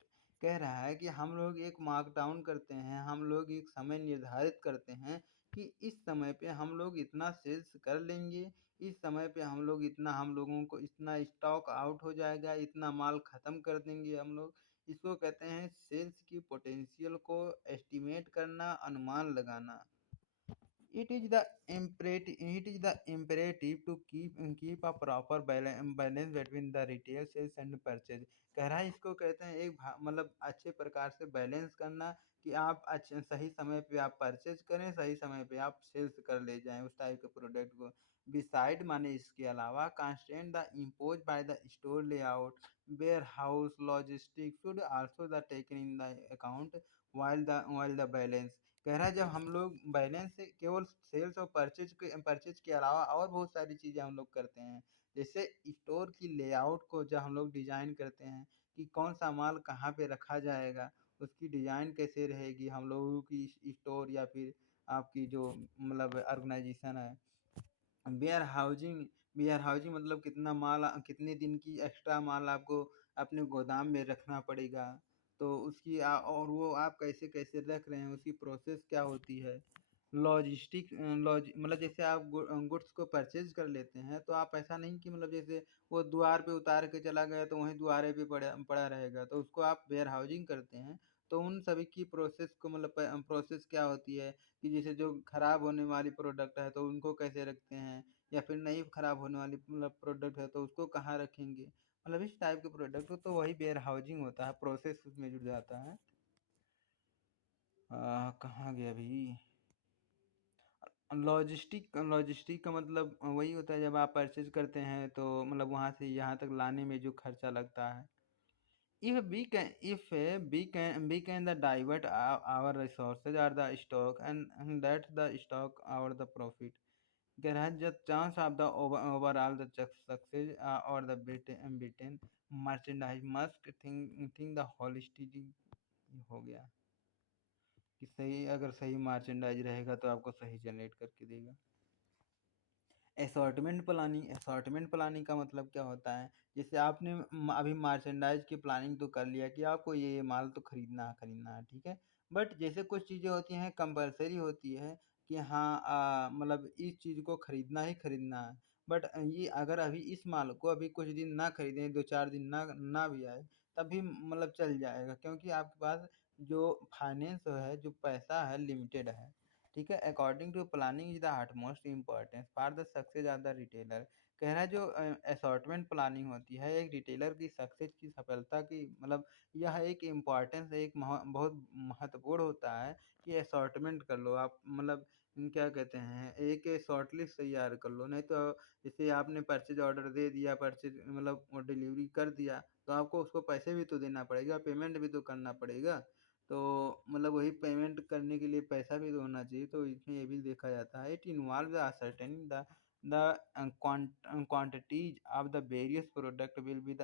कह रहा है कि हम लोग एक मार्कडाउन करते हैं, हम लोग एक समय निर्धारित करते हैं कि इस समय पे हम लोग इतना सेल्स कर लेंगे, इस समय पे हम लोगों को इतना स्टॉक आउट हो जाएगा, इतना माल ख़त्म कर देंगे हम लोग। इसको कहते हैं सेल्स की पोटेंशियल को एस्टिमेट करना, अनुमान लगाना। It is the imperative to keep a proper balance between the retail sales and purchase। कह रहा है इसको कहते हैं एक मतलब अच्छे प्रकार से बैलेंस करना कि आप अच्छे सही समय पे आप परचेज करें, सही समय पे आप सेल्स कर ले जाएँ उस टाइप के प्रोडक्ट को। बिसाइड माने इसके अलावा constraint the impose by the store layout, warehouse, logistics should also the taken in the account while the balance. कह रहा है जब हम लोग बैलेंस से केवल सेल्स और परचेज के अलावा और बहुत सारी चीज़ें हम लोग करते हैं। जैसे स्टोर की लेआउट को जब हम लोग डिज़ाइन करते हैं कि कौन सा माल कहाँ पे रखा जाएगा, उसकी डिज़ाइन कैसे रहेगी, हम लोगों की स्टोर या फिर आपकी जो मतलब ऑर्गेनाइजेशन है। वेयर हाउसिंग मतलब कितना माल कितने दिन की एक्स्ट्रा माल आपको अपने गोदाम में रखना पड़ेगा। तो उसकी और वो आप कैसे-कैसे रख रहे हैं, उसकी प्रोसेस क्या होती है। लॉजिस्टिक मतलब जैसे आप गुड्स को परचेज़ कर लेते हैं, तो आप ऐसा नहीं कि मतलब जैसे वो द्वार पे उतार के चला गया तो वहीं द्वारे पे पड़ा पड़ा रहेगा, तो उसको आप वेयर हाउसिंग करते हैं। तो उन सभी की प्रोसेस को मतलब प्रोसेस क्या होती है कि जैसे जो खराब होने वाली प्रोडक्ट है, तो उनको कैसे रखते हैं या फिर नहीं खराब होने वाली मतलब प्रोडक्ट है, तो उसको कहाँ रखेंगे। मतलब इस टाइप के प्रोडक्ट को तो वही वेयर हाउसिंग होता है, प्रोसेस उसमें जुड़ जाता है। कहाँ गया अभी? लॉजिस्टिक का मतलब वही होता है जब आप परचेज़ करते हैं तो मतलब वहाँ से यहाँ तक लाने में जो खर्चा लगता है। If we can the divert our resources or the stock and that the stock or the profit। There has the chance of the overall the success or the beaten merchandise must think the holistic हो गया कि सही अगर सही merchandise रहेगा तो आपको सही जनरेट करके देगा। असॉर्टमेंट प्लानिंग का मतलब क्या होता है? जैसे आपने अभी मर्चेंडाइज़ की प्लानिंग तो कर लिया कि आपको ये माल तो खरीदना है, ठीक है? बट जैसे कुछ चीज़ें होती हैं कंपल्सरी होती है कि हाँ मतलब इस चीज़ को खरीदना ही खरीदना है। बट ये अगर अभी इस माल को अभी कुछ दिन ना खरीदें, 2-4 दिन ना ना भी आए, तब भी मतलब चल जाएगा क्योंकि आपके पास जो फाइनेंस है, जो पैसा है लिमिटेड है। ठीक है, according to planning is the utmost importance for the success of the retailer. कह रहा है जो असॉर्टमेंट प्लानिंग होती है एक रिटेलर की सक्सेस की सफलता की मतलब यह एक इम्पोर्टेंस एक बहुत महत्वपूर्ण होता है कि असॉर्टमेंट कर लो आप मतलब क्या कहते हैं एक शॉर्ट लिस्ट तैयार कर लो, नहीं तो जैसे आपने परचेज ऑर्डर दे दिया, परचेज मतलब वो डिलीवरी कर दिया, तो आपको उसको पैसे भी तो देना पड़ेगा, पेमेंट भी तो करना पड़ेगा। तो मतलब वही पेमेंट करने के लिए पैसा भी तो होना चाहिए, तो इसमें ये भी देखा जाता है। It involve the ascertaining the the quantities of the various product will be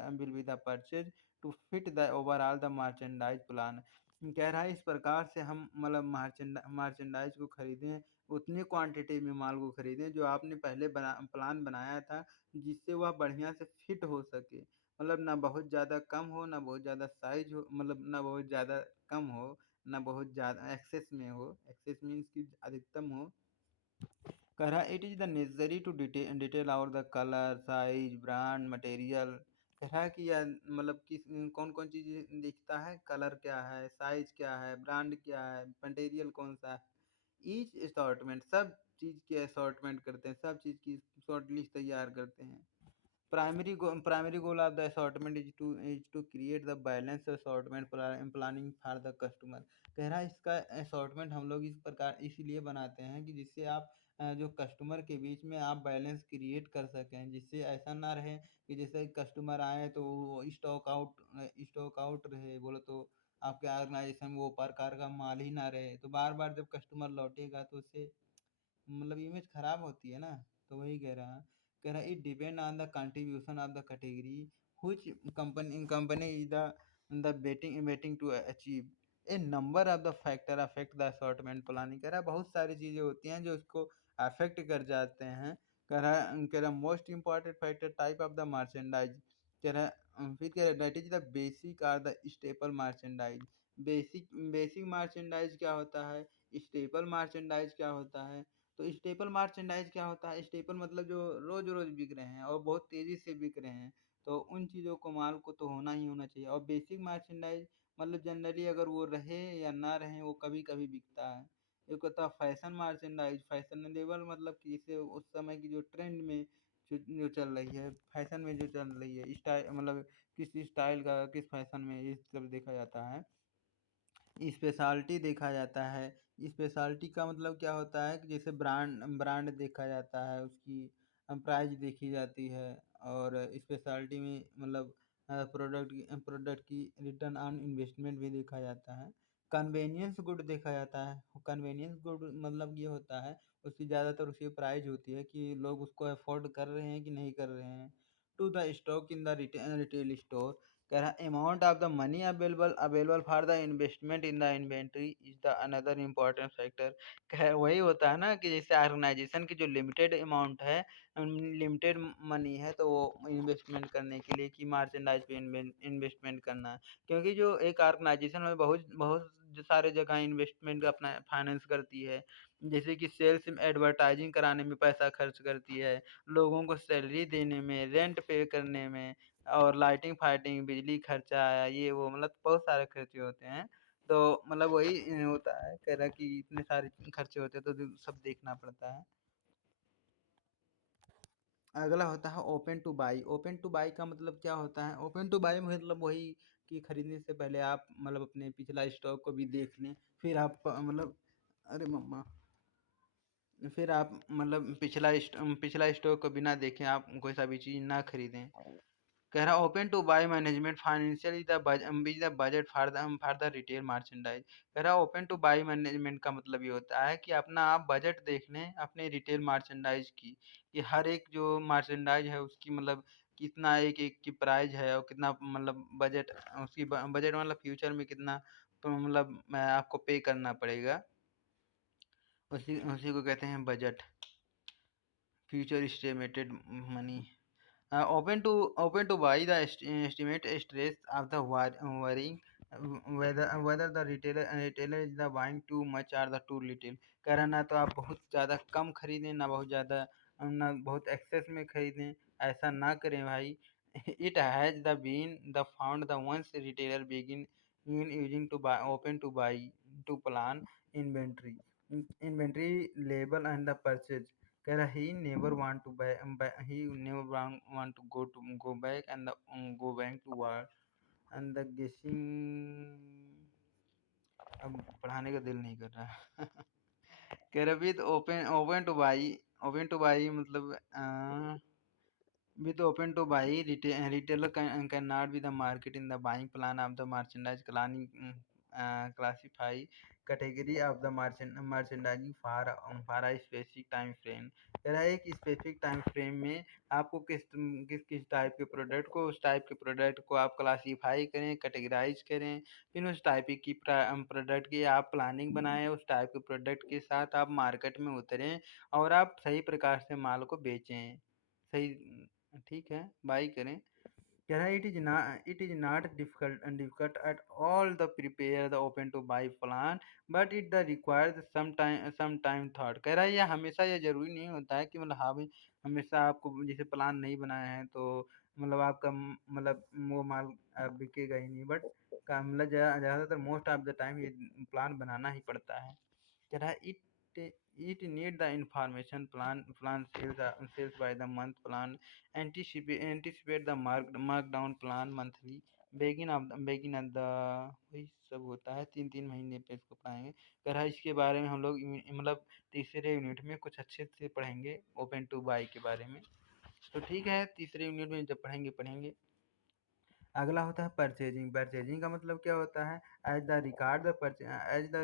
the purchase to fit the overall the merchandise plan। कह रहा है इस प्रकार से हम मतलब मर्चेंडाइज को खरीदें, उतनी क्वांटिटी में माल को खरीदें जो आपने पहले प्लान बनाया था, जिससे वह बढ़िया से फिट हो सके। मतलब ना बहुत ज़्यादा कम हो, ना बहुत ज़्यादा साइज हो, मतलब ना बहुत ज़्यादा कम हो, ना बहुत ज़्यादा एक्सेस में हो, एक्सेस मीन्स की अधिकतम हो। कह रहा it is the necessary to detail out the colour, size, brand, material. कह रहा है कि यह मतलब किस कौन कौन चीज़ दिखता है, कलर क्या है, साइज क्या है, ब्रांड क्या है, मटेरियल कौन सा है। ईच असॉर्टमेंट, सब चीज़ की असॉर्टमेंट करते हैं, सब चीज़ की शॉर्ट लिस्ट तैयार करते हैं। Primary goal of the assortment is to create the balanced assortment planning for the customer। कह रहा है इसका assortment हम लोग इस प्रकार इसीलिए बनाते हैं कि जिससे आप जो कस्टमर के बीच में आप बैलेंस क्रिएट कर सकें, जिससे ऐसा ना रहे कि जैसे कस्टमर आए तो वो स्टॉक आउट रहे, बोलो तो आपके ऑर्गेनाइजेशन में वो प्रकार का माल ही ना रहे, तो बार बार जब कस्टमर लौटेगा तो उससे मतलब इमेज खराब होती है ना। तो वही कह रहा it depend on the contribution of the category which company is the betting to achieve a number of the factor affect the assortment planning. कह रहा बहुत सारी चीजें होती हैं जो इसको अफेक्ट कर जाते हैं। कह रहा most important factor type of the merchandise. फिर कह रहा that is the basic or the staple merchandise. Basic merchandise क्या होता है, स्टेपल मर्चेंडाइज क्या होता है। तो स्टेपल मर्चेंडाइज क्या होता है, स्टेपल मतलब जो रोज रोज बिक रहे हैं और बहुत तेजी से बिक रहे हैं, तो उन चीज़ों को माल को तो होना ही होना चाहिए। और बेसिक मर्चेंडाइज मतलब जनरली अगर वो रहे या ना रहे वो कभी कभी बिकता है। एक होता है फैशन मर्चेंडाइज, फैशनेबल मतलब कि जैसे उस समय की जो ट्रेंड में जो चल रही है, फैशन में जो चल रही है स्टाइल, मतलब किस स्टाइल का किस फैशन में ये सब देखा जाता है। स्पेशलिटी देखा जाता है। स्पेशलिटी का मतलब क्या होता है कि जैसे ब्रांड ब्रांड देखा जाता है, उसकी प्राइस देखी जाती है। और स्पेशलिटी में मतलब प्रोडक्ट की रिटर्न ऑन इन्वेस्टमेंट भी देखा जाता है। कन्वेनियंस गुड देखा जाता है। कन्वेनियंस गुड मतलब ये होता है उसकी ज़्यादातर उसकी प्राइस होती है कि लोग उसको अफोर्ड कर रहे हैं कि नहीं कर रहे हैं। To the stock in the retail store. कह रहा amount of the money available for the investment in the inventory is the another important factor. कह वही होता है ना कि जैसे ऑर्गेनाइजेशन की जो लिमिटेड अमाउंट है, लिमिटेड मनी है, तो वो इन्वेस्टमेंट करने के लिए कि मार्चेंडाइज पे इन्वेस्टमेंट करना है। क्योंकि जो एक ऑर्गेनाइजेशन में बहुत बहुत जो सारे जगह इन्वेस्टमेंट अपना फाइनेंस करती है, जैसे कि सेल्स में एडवर्टाइजिंग कराने में पैसा खर्च करती है, लोगों को सैलरी देने में, रेंट पे करने में, और लाइटिंग फाइटिंग, बिजली खर्चा, ये वो मतलब बहुत सारे खर्चे होते हैं। तो मतलब वही होता है, कह रहा कि इतने सारे खर्चे होते हैं तो सब देखना पड़ता है। अगला होता है open two by. Open two by का मतलब क्या होता है, ओपन टू बाई मतलब वही कि खरीदने से पहले आप मतलब अपने पिछला स्टॉक को भी देख लें, फिर आप मतलब अरे मम्मा फिर आप मतलब पिछला स्टॉक को बिना देखे आप कोई सा भी चीज़ ना खरीदें। कह रहा open to buy management financial is the budget for the retail merchandise. कह रहा ओपन टू बाय मैनेजमेंट का मतलब ये होता है कि अपना आप बजट देख लें अपने रिटेल मर्चेंडाइज की, कि हर एक जो मर्चेंडाइज है उसकी मतलब कितना एक एक की प्राइस है और कितना मतलब बजट, उसकी बजट मतलब फ्यूचर में कितना तो मतलब आपको पे करना पड़ेगा, उसी उसी को कहते हैं budget, future estimated money. Open to buy the estimate stress of the worrying whether the retailer is the buying too much or the too little। कह रहा ना तो आप बहुत ज़्यादा कम खरीदें ना बहुत ज़्यादा ना बहुत एक्सेस में खरीदें, ऐसा ना करें भाई। It has the been the found the once retailer begin in using to buy open to buy to plan inventory label and the purchase। कह रहा he never want to he never want to go back and go back to work and the guessing। अब पढ़ाने का दिल नहीं कर रहा। कह रहा विद ओपन टू बाई मतलब with open to buy retailer cannot be the market in the buying plan of the merchandise planning classify। category of the merchandising for a specific time frame। कह रहा है एक specific time frame में आपको किस किस type के product को, उस टाइप के प्रोडक्ट को आप क्लासीफाई करें, कैटेगराइज करें, फिर उस टाइप की प्रोडक्ट की आप प्लानिंग बनाएं, उस टाइप के प्रोडक्ट के साथ आप मार्केट में उतरें और आप सही प्रकार से माल को बेचें, सही, ठीक है, बाई करें। कह रहा है it is not difficult at all to prepare the open to buy plan, but it the requires some time thought। कह रहा है ये हमेशा ये जरूरी नहीं होता है कि मतलब हाँ भाई हमेशा आपको जैसे प्लान नहीं बनाया है तो मतलब आपका मतलब वो माल बिकेगा ही नहीं, बट का मतलब ज़्यादातर मोस्ट ऑफ द टाइम ये प्लान बनाना ही पड़ता है। कह रहा है it need the information plan sales by the month plan, anticipate the markdown plan monthly, begin at the वही सब होता है, 3 3 महीने पे इसको पढ़ाएंगे। कह रहा है इसके बारे में हम लोग मतलब तीसरे यूनिट में कुछ अच्छे से पढ़ेंगे ओपन टू बाई के बारे में। तो ठीक है, तीसरे यूनिट में जब पढ़ेंगे। अगला होता है परचेजिंग। परचेजिंग का मतलब क्या होता है? As the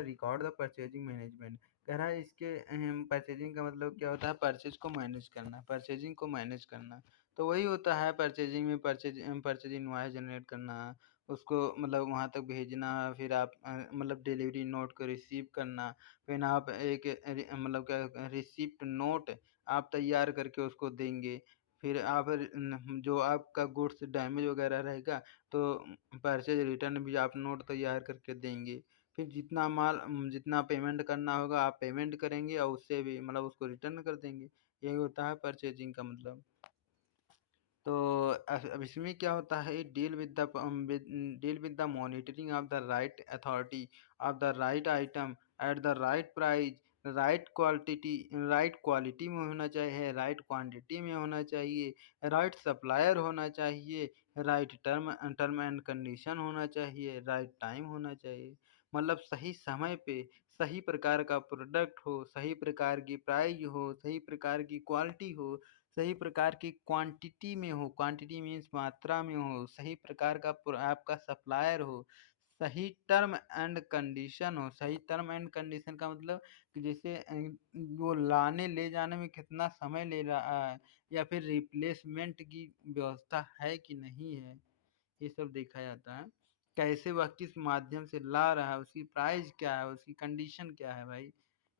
record the purchasing management. कह रहा है इसके परचेजिंग का मतलब क्या होता है? परचेज को मैनेज करना, परचेजिंग को मैनेज करना। तो वही होता है परचेजिंग में, परचेज इनवॉइस जनरेट करना, उसको मतलब वहाँ तक भेजना, फिर आप मतलब डिलीवरी नोट को रिसीव करना, फिर आप एक मतलब क्या रिसिप्ट नोट आप तैयार करके उसको देंगे। फिर आप जो आपका गुड्स डैमेज वगैरह रहेगा तो परचेज रिटर्न भी आप नोट तैयार करके देंगे। फिर जितना पेमेंट करना होगा आप पेमेंट करेंगे और उससे भी मतलब उसको रिटर्न कर देंगे। यही होता है परचेजिंग का मतलब। तो अब इसमें क्या होता है? Deal with the monitoring of the right authority of the right item at the right price, right quality में होना चाहिए, राइट क्वांटिटी में होना चाहिए, राइट सप्लायर होना चाहिए, राइट टर्म एंड कंडीशन होना चाहिए, राइट टाइम होना चाहिए। मतलब सही समय पे सही प्रकार का प्रोडक्ट हो, सही प्रकार की प्राइस हो, सही प्रकार की क्वालिटी हो, सही प्रकार की क्वांटिटी में हो, क्वांटिटी मीन्स मात्रा में हो, सही प्रकार का आपका सप्लायर हो, सही टर्म एंड कंडीशन हो। सही टर्म एंड कंडीशन का मतलब कि जैसे वो लाने ले जाने में कितना समय ले रहा है, या फिर रिप्लेसमेंट की व्यवस्था है कि नहीं है, ये सब देखा जाता है। कैसे वह किस माध्यम से ला रहा है, उसकी प्राइस क्या है, उसकी कंडीशन क्या है भाई,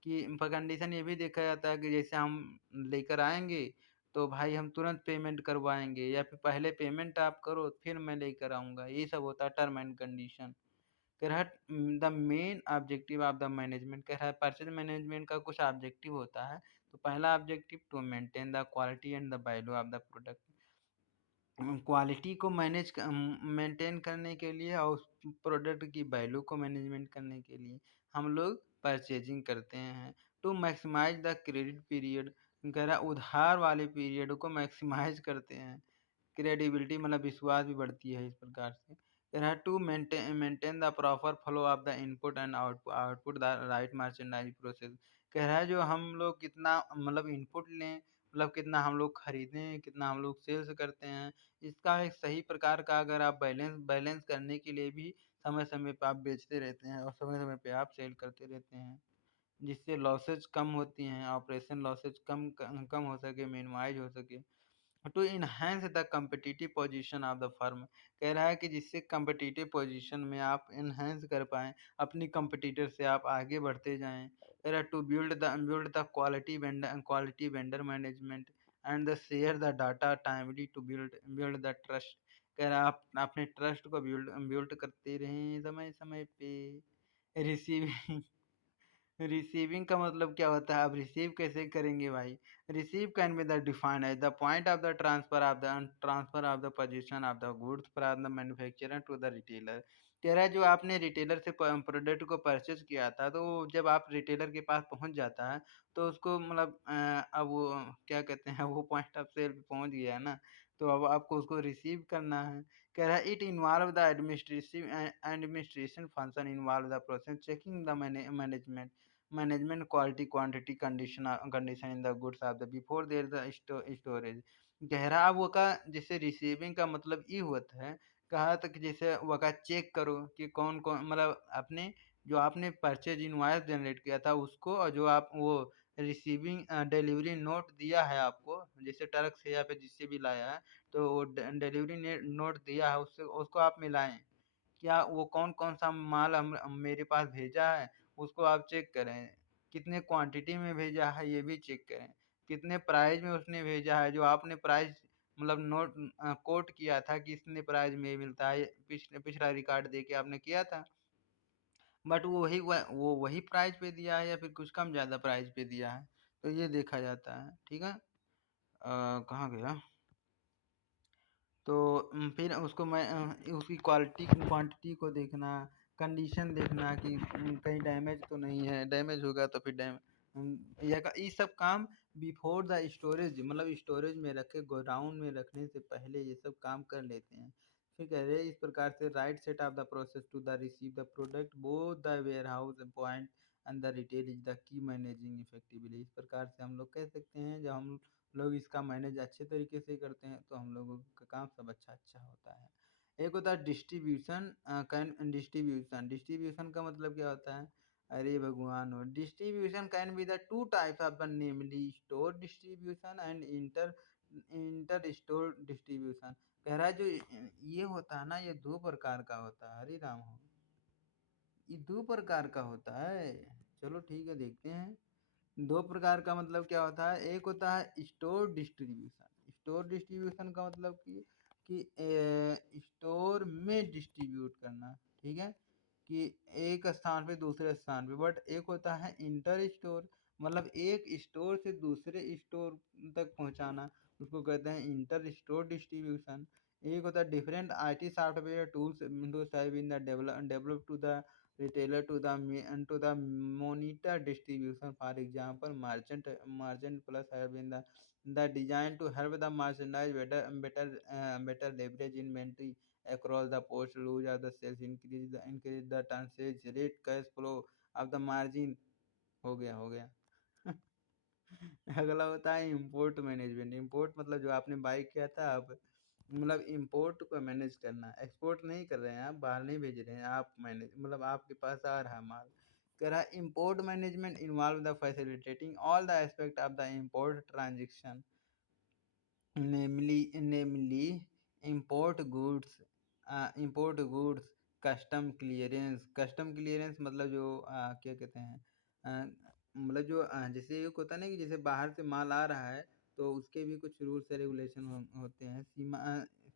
कि कंडीशन ये भी देखा जाता है कि जैसे हम लेकर आएंगे तो भाई हम तुरंत पेमेंट करवाएंगे, या फिर पहले पेमेंट आप करो फिर मैं लेकर आऊँगा, ये सब होता है टर्म एंड कंडीशन। कह रहा है the main objective of the management. कह रहा है परचेज मैनेजमेंट का कुछ ऑब्जेक्टिव होता है। तो पहला objective to maintain the quality and the value of the product. Quality को मेंटेन करने के लिए और उस प्रोडक्ट की वैल्यू को मैनेजमेंट करने के लिए हम लोग परचेजिंग करते हैं। To maximise the credit period. कह रहा उधार वाले पीरियड को मैक्सिमाइज करते हैं। क्रेडिबिलिटी मतलब विश्वास भी बढ़ती है इस प्रकार से। कह रहा है to maintain the proper flow of the input and output the right merchandise process. कह रहा है जो हम लोग कितना मतलब इनपुट लें, मतलब कितना हम लोग खरीदें, कितना हम लोग सेल्स करते हैं, इसका एक सही प्रकार का अगर आप बैलेंस करने के लिए भी समय समय पे आप बेचते रहते हैं और समय समय पे आप सेल करते रहते हैं, जिससे लॉसेज कम होती हैं, ऑपरेशन लॉसेज कम हो सके, मिनिमाइज हो सके। To enhance the competitive position of the firm. कह रहा है कि जिससे कम्पिटिटिव पोजीशन में आप इनहेंस कर पाएँ, अपनी कंपटीटर से आप आगे बढ़ते जाएँ। कह रहा है to build the quality vendor management and the share the data timely to build the trust. कह रहा है आप अपने ट्रस्ट को बिल्ड करते रहें समय समय पे। रिसीविंग रिसीविंग का मतलब क्या होता है? आप रिसीव कैसे करेंगे भाई? Receive can be the defined as the point of the transfer of the position of the goods from the manufacturer to the retailer. कह रहा है जो आपने रिटेलर से प्रोडक्ट को परचेज किया था, तो वो जब आप रिटेलर के पास पहुंच जाता है तो उसको मतलब अब वो क्या कहते हैं, वो पॉइंट ऑफ सेल पे पहुंच गया है ना, तो अब आपको उसको रिसीव करना है। कह रहा है it involve the administration function involve the process checking the management quality quantity condition in the goods of the before their the storage. गहरा वो का जैसे रिसीविंग का मतलब ये होता है, कहा तक जैसे वो का चेक करो कि कौन कौन मतलब अपने जो आपने परचेज इनवॉइस जनरेट किया था उसको, और जो आप वो रिसीविंग डिलीवरी नोट दिया है आपको, जैसे ट्रक से या फिर जिससे भी लाया है, तो वो डिलीवरी नोट दिया है उससे, उसको आप मिलाएं। क्या वो कौन कौन सा माल मेरे पास भेजा है उसको आप चेक करें। कितने क्वांटिटी में भेजा है ये भी चेक करें। कितने प्राइस में उसने भेजा है, जो आपने प्राइस मतलब नोट कोट किया था कि इतने प्राइस में मिलता है, पिछला रिकॉर्ड दे के आपने किया था, बट वो वही प्राइस पे दिया है या फिर कुछ कम ज़्यादा प्राइस पे दिया है, तो ये देखा जाता है। ठीक है। कहाँ गया? तो फिर उसको मैं उसकी क्वालिटी क्वांटिटी को देखना, कंडीशन देखना कि कहीं डैमेज तो नहीं है, डैमेज होगा तो फिर ये सब काम बिफोर द स्टोरेज, मतलब स्टोरेज में रखे, गोडाउन में रखने से पहले ये सब काम कर लेते हैं। फिर कह रहे हैं इस प्रकार से right set of the process to the receive the product both the warehouse point and the retail is the key managing effectively. इस प्रकार से हम लोग कह सकते हैं जब हम लोग इसका मैनेज अच्छे तरीके से करते हैं तो हम लोगों का काम सब अच्छा अच्छा होता है। एक होता है डिस्ट्रीब्यूशन। डिस्ट्रीब्यूशन डिस्ट्रीब्यूशन का मतलब क्या होता है? अरे भगवान हो, distribution can be the two types of the namely store distribution and inter inter store distribution. कह रहा है जो ये होता है ना, ये दो प्रकार का होता है। हरे राम हो, ये दो प्रकार का होता है। चलो ठीक है, देखते हैं। दो प्रकार का मतलब क्या होता है? एक होता है स्टोर डिस्ट्रीब्यूशन। स्टोर डिस्ट्रीब्यूशन का मतलब कि स्टोर में डिस्ट्रीब्यूट करना। ठीक है, कि एक स्थान पे दूसरे स्थान पे। बट एक होता है इंटर स्टोर, मतलब एक स्टोर से दूसरे स्टोर तक पहुंचाना, उसको कहते हैं इंटर स्टोर डिस्ट्रीब्यूशन। एक होता है different IT software tools have been develop to the retailer to the monitor distribution. For example, merchant plus have been the design to help the merchandise better leverage inventory across the post, lose of the sales, increase the tonnage rate, cash flow of the margin। हो गया। अगला होता है import management. Import मतलब जो आपने by किया था, आप मतलब इंपोर्ट को मैनेज करना। एक्सपोर्ट नहीं कर रहे हैं आप, बाहर नहीं भेज रहे हैं आप, मैनेज मतलब आपके पास आ रहा है माल। कह रहा है import management involve the facilitating all the aspect of the import transaction, namely import goods, custom clearance मतलब जो क्या कहते हैं, मतलब जो जैसे एक होता है ना कि जैसे बाहर से माल आ रहा है तो उसके भी कुछ रूल्स रेगुलेशन होते हैं। सीमा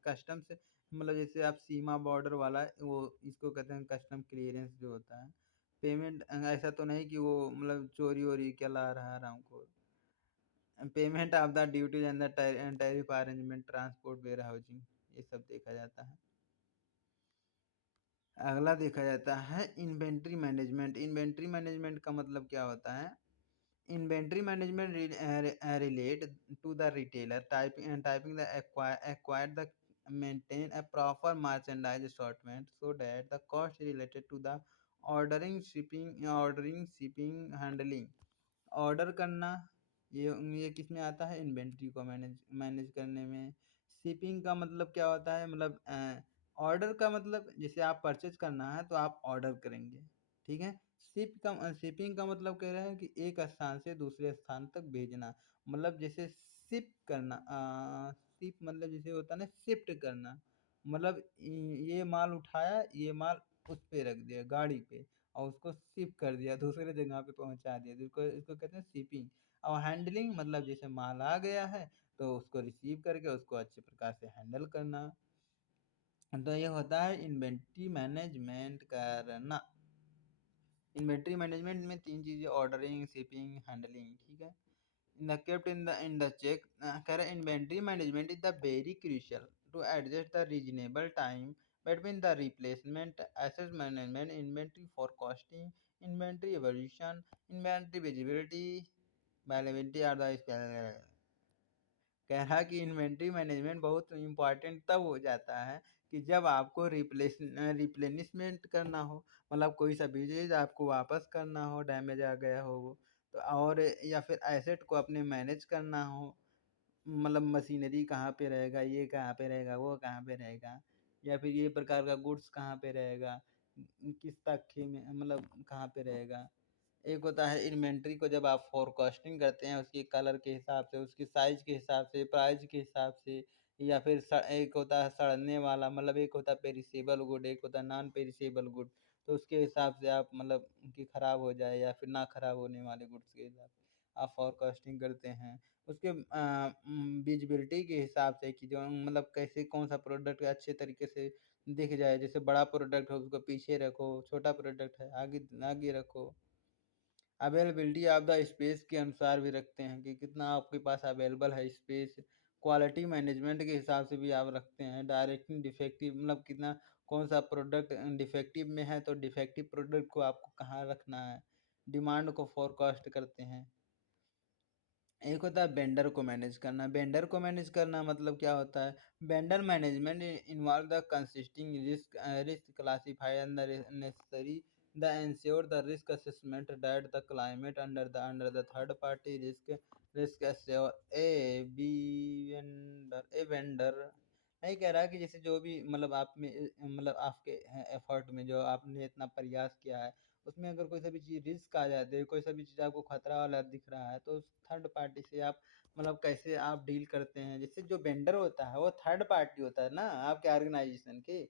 कस्टम से मतलब जैसे आप सीमा बॉर्डर वाला वो इसको कहते हैं कस्टम क्लियरेंस जो होता है। पेमेंट ऐसा तो नहीं कि वो मतलब चोरी वोरी क्या ला रहा है आराम को। Payment of the duties and the tariff arrangement, transport, warehousing, ये सब देखा जाता है। अगला देखा जाता है इन्वेंट्री मैनेजमेंट। इन्वेंट्री मैनेजमेंट का मतलब क्या होता है? Inventory management relate to the retailer typing the acquired the maintain a proper merchandise assortment so that the cost related to the ordering shipping handling। Order करना, ये किस में आता है? इन्वेंट्री को मैनेज मैनेज करने में। शिपिंग का मतलब क्या होता है? मतलब ऑर्डर का मतलब जैसे आप परचेज करना है तो आप ऑर्डर करेंगे। ठीक है। शिपिंग का मतलब कह रहे हैं कि एक स्थान से दूसरे स्थान तक भेजना, मतलब जैसे शिप करना। शिप मतलब जैसे होता है ना, शिफ्ट करना, मतलब ये माल उठाया, ये माल उस पे रख दिया गाड़ी पे और उसको शिप कर दिया, दूसरे जगह पे पहुंचा दिया, जिसको इसको कहते हैं शिपिंग। और हैंडलिंग मतलब जैसे माल आ गया है तो उसको रिसीव करके उसको अच्छे प्रकार से हैंडल करना। तो ये होता है इन्वेंट्री मैनेजमेंट करना। इन्वेंट्री मैनेजमेंट में तीन चीजें, ऑर्डरिंग, शिपिंग, हैंडलिंग। ठीक है। in the kept in the check, current inventory management is the very crucial to adjust the reasonable time between the replacement, asset management, inventory forecasting, inventory evolution, inventory visibility, availability are the कह रहा कि inventory management बहुत important तब हो जाता है कि जब आपको रिप्लेनिशमेंट करना हो, मतलब कोई सा भी चीज आपको वापस करना हो, डैमेज आ गया हो वो, तो और या फिर एसेट को अपने मैनेज करना हो, मतलब मशीनरी कहाँ पे रहेगा, ये कहाँ पे रहेगा, वो कहाँ पे रहेगा, या फिर ये प्रकार का गुड्स कहाँ पे रहेगा, किस तक में मतलब कहाँ पे रहेगा। एक होता है इन्वेंट्री को जब आप फोरकास्टिंग करते हैं उसकी कलर के हिसाब से, उसकी साइज़ के हिसाब से, प्राइस के हिसाब से, या फिर एक होता है सड़ने वाला, मतलब एक होता है पेरिसेबल गुड, एक होता है नॉन पेरिसेबल गुड। तो उसके हिसाब से आप मतलब कि खराब हो जाए या फिर ना खराब होने वाले गुड्स के हिसाब से आप फोरकास्टिंग करते हैं। उसके विजिबिलिटी के हिसाब से कि जो मतलब कैसे कौन-सा प्रोडक्ट अच्छे तरीके से दिख जाए। जैसे बड़ा प्रोडक्ट हो उसको पीछे रखो, छोटा प्रोडक्ट है आगे आगे रखो। अवेलेबिलिटी ऑफ द स्पेस के अनुसार भी रखते हैं कि कितना आपके पास अवेलेबल है स्पेस। क्वालिटी मैनेजमेंट के हिसाब से भी आप रखते हैं। डायरेक्टिंग डिफेक्टिव मतलब कितना कौन-सा प्रोडक्ट डिफेक्टिव में है तो डिफेक्टिव प्रोडक्ट को आपको कहाँ रखना है। डिमांड को फोरकास्ट करते हैं। एक होता है वेंडर को मैनेज करना। वेंडर को मैनेज करना मतलब क्या होता है? Vendor management involve the consisting risk classify and the necessary the ensure the risk assessment that the climate under the third party risk assure a vendor नहीं कह रहा कि जैसे जो भी मतलब आप में मतलब आपके एफर्ट में जो आपने इतना प्रयास किया है उसमें अगर कोई सा भी चीज़ रिस्क आ जाती है, कोई सा भी चीज़ आपको खतरा वाला दिख रहा है, तो उस थर्ड पार्टी से आप मतलब कैसे आप डील करते हैं। जैसे जो वेंडर होता है वो थर्ड पार्टी होता है ना आपके ऑर्गेनाइजेशन के।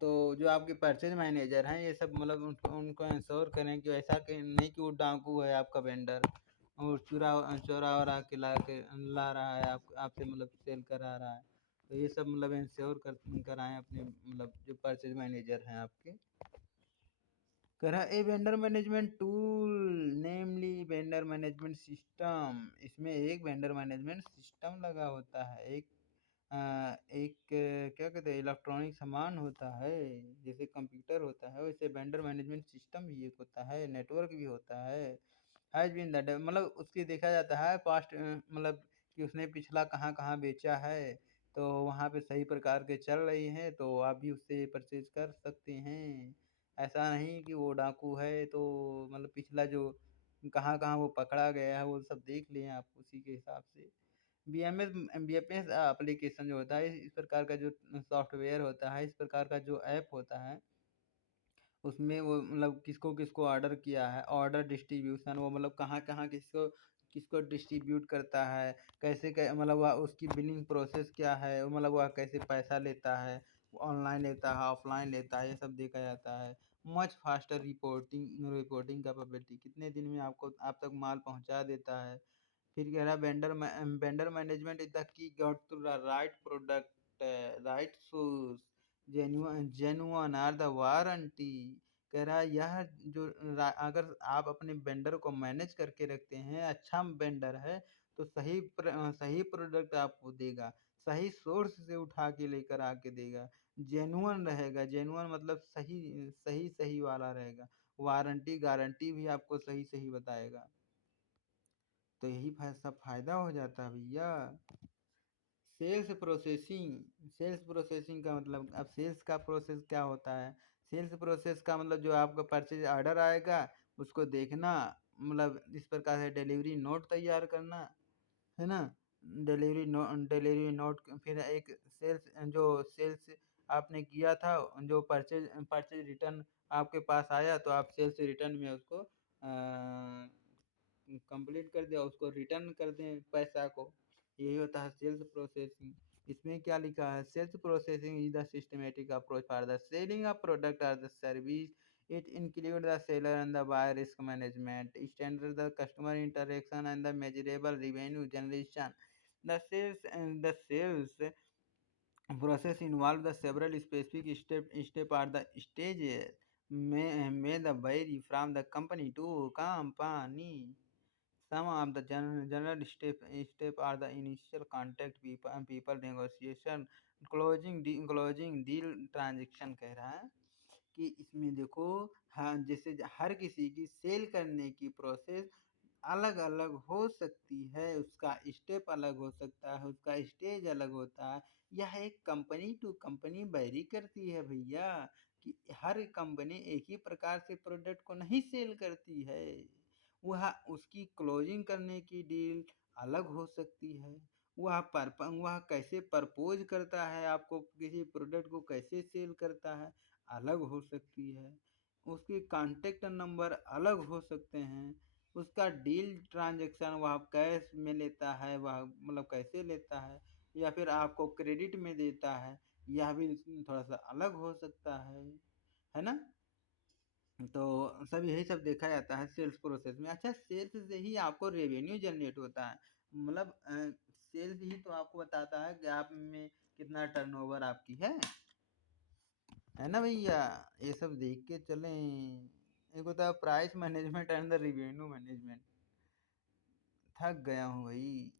तो जो आपके परचेज मैनेजर हैं ये सब मतलब उनको इंश्योर करें कि ऐसा कि नहीं कि वो डाकू है आपका वेंडर और चुरा वरा के ला रहा है आपसे मतलब सेल करा रहा है। तो ये सब मतलब इंश्योर कराएं अपने मतलब जो परचेज मैनेजर हैं आपके। करा a vendor management tool namely vendor management system. इसमें एक वेंडर मैनेजमेंट सिस्टम लगा होता है। क्या कहते हैं इलेक्ट्रॉनिक सामान होता है जैसे कंप्यूटर होता है वैसे वेंडर मैनेजमेंट सिस्टम भी एक होता है, नेटवर्क भी होता है। हैज़ बीन दैट मतलब उसकी देखा जाता है पास्ट मतलब कि उसने पिछला कहाँ-कहाँ बेचा है, तो वहाँ पे सही प्रकार के चल रही हैं, तो आप भी उससे परचेज़ कर सकते हैं। ऐसा नहीं कि वो डाकू है तो मतलब पिछला जो कहाँ-कहाँ वो पकड़ा गया है वो सब देख लें आप उसी के हिसाब से। बीएमएस बीएफएस एप्लीकेशन जो होता है इस प्रकार का जो सॉफ्टवेयर होता है, इस प्रकार का जो ऐप होता है उसमें वो मतलब किसको-किसको ऑर्डर किया है, ऑर्डर डिस्ट्रीब्यूशन वो मतलब कहाँ-कहाँ किसको किसको डिस्ट्रीब्यूट करता है, कैसे कै मतलब वह उसकी बिलिंग प्रोसेस क्या है, मतलब वह कैसे पैसा लेता है, ऑनलाइन लेता है, ऑफलाइन लेता है, ये सब देखा जाता है। Much faster reporting reporting capability कितने दिन में आपको आप तक माल पहुँचा देता है। फिर कह रहा है vendor management is the key got to the right product, right source, genuine or the warranty. कह रहा है यह जो अगर आप अपने वेंडर को मैनेज करके रखते हैं, अच्छा वेंडर है तो सही प्रोडक्ट आपको देगा, सही सोर्स से उठा के लेकर आके देगा, जेन्युइन रहेगा। जेन्युइन मतलब सही वाला रहेगा। वारंटी गारंटी भी आपको सही बताएगा। तो यही सब फायदा हो जाता है भैया। सेल्स प्रोसेसिंग का मतलब अब सेल्स का प्रोसेस क्या होता है। सेल्स प्रोसेस का मतलब जो आपका परचेज ऑर्डर आएगा उसको देखना, मतलब इस प्रकार से डिलीवरी नोट तैयार करना, है ना। डिलीवरी नोट फिर एक सेल्स आपने किया था, जो परचेज परचेज रिटर्न आपके पास आया तो आप सेल्स रिटर्न में उसको कंप्लीट कर दिया, उसको रिटर्न कर दें पैसा को। यही होता है सेल्स प्रोसेसिंग। इसमें क्या लिखा है, sales processing is the systematic approach for the selling of product और the service. It include the seller and the buyer risk management, standard the customer interaction and the measurable revenue generation. The sales process involve the several specific step are the stages may the vary from the company to company. Some of the general step are the initial contact people negotiation, closing deal transaction कह रहा है कि इसमें देखो। हाँ जैसे हर किसी की सेल करने की प्रोसेस अलग अलग हो सकती है, उसका स्टेप अलग हो सकता है, उसका स्टेज अलग होता है। यह एक कंपनी टू कंपनी वैरी करती है भैया, कि हर कंपनी एक ही प्रकार से प्रोडक्ट को नहीं सेल करती है। वह उसकी क्लोजिंग करने की डील अलग हो सकती है। वह कैसे प्रपोज करता है, आपको किसी प्रोडक्ट को कैसे सेल करता है, अलग हो सकती है, उसके कॉन्टैक्ट नंबर अलग हो सकते हैं, उसका डील ट्रांज़ैक्शन वह कैश में लेता है, वह मतलब कैसे लेता है या फिर आपको क्रेडिट में देता है, यह भी थोड़ा-सा अलग हो सकता है ना? तो सब यही सब देखा जाता है सेल्स प्रोसेस में। अच्छा, सेल्स से ही आपको रेवेन्यू जनरेट होता है। मतलब सेल्स ही तो आपको बताता है कि आप में कितना टर्नओवर आपकी है ना भैया? ये सब देख के चलें। एक होता है price management and the revenue management. थक गया हूँ भाई।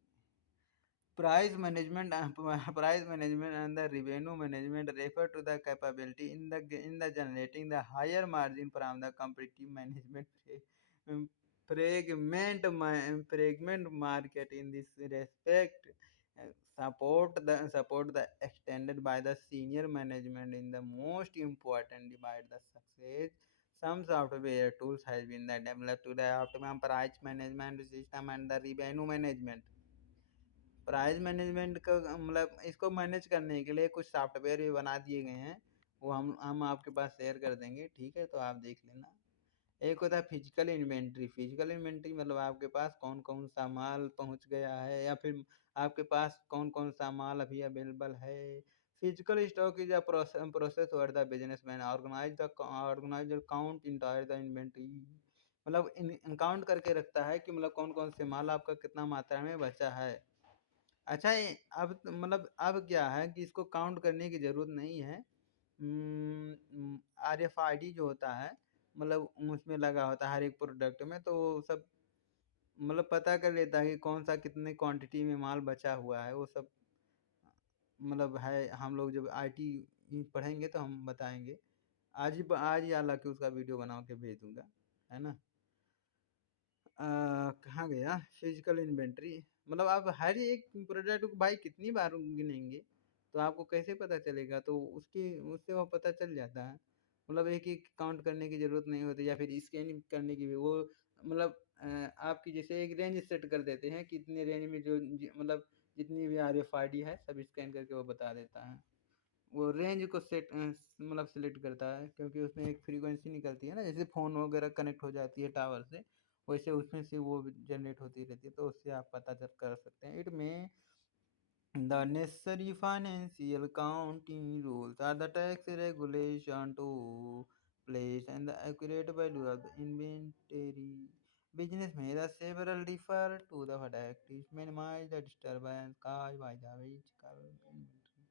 Price management and the revenue management refer to the capability in the generating the higher margin from the competitive management um, fragment market. In this respect, support the extended by the senior management in the most important divide the success. Some software tools has been developed to the optimum price management system and the revenue management. Price management का मतलब इसको manage करने के लिए कुछ software भी बना दिए गए हैं, वो हम आपके पास शेयर कर देंगे, ठीक है? तो आप देख लेना। एक होता है फिजिकल इन्वेंट्री। फिजिकल इन्वेंट्री मतलब आपके पास कौन-कौन सा माल पहुँच गया है या फिर आपके पास कौन-कौन सा माल अभी अवेलेबल है। Physical stock is a process where the businessman organise the count entire the inventory. मतलब इन काउंट करके रखता है कि मतलब कौन-कौन से माल आपका कितना मात्रा में बचा है। अच्छा, ये मतलब अब क्या है कि इसको काउंट करने की ज़रूरत नहीं है। आरएफआईडी जो होता है मतलब उसमें लगा होता है हर एक प्रोडक्ट में, तो वो सब मतलब पता कर लेता है कि कौन-सा कितने क्वांटिटी में माल बचा हुआ है, वो सब मतलब है। हम लोग जब आईटी पढ़ेंगे तो हम बताएँगे। आज ही हालाँकि उसका वीडियो बना के भेज दूँगा, है ना? कहाँ गया? Physical inventory. मतलब आप हर एक प्रोडक्ट को भाई कितनी बार गिनेंगे, तो आपको कैसे पता चलेगा? तो उसकी उससे वो पता चल जाता है। मतलब एक-एक काउंट करने की ज़रूरत नहीं होती या फिर स्कैनिंग करने की भी वो मतलब आपकी जैसे एक रेंज सेट कर देते हैं कि इतने रेंज में जो मतलब जितनी भी आरएफआईडी है सब स्कैन करके वो बता देता है। वो रेंज को मतलब सेलेक्ट करता है क्योंकि उसमें एक फ्रीक्वेंसी निकलती है ना, जैसे फ़ोन वगैरह कनेक्ट हो जाती है टावर से, वैसे उसमें से वो जनरेट होती रहती है, तो उससे आप पता चल कर सकते हैं। इट में the necessary financial accounting rules are the tax regulation to place and the accurate value of the inventory. Business may the several refer to the fact is minimize the disturbance caused by the vehicle inventory.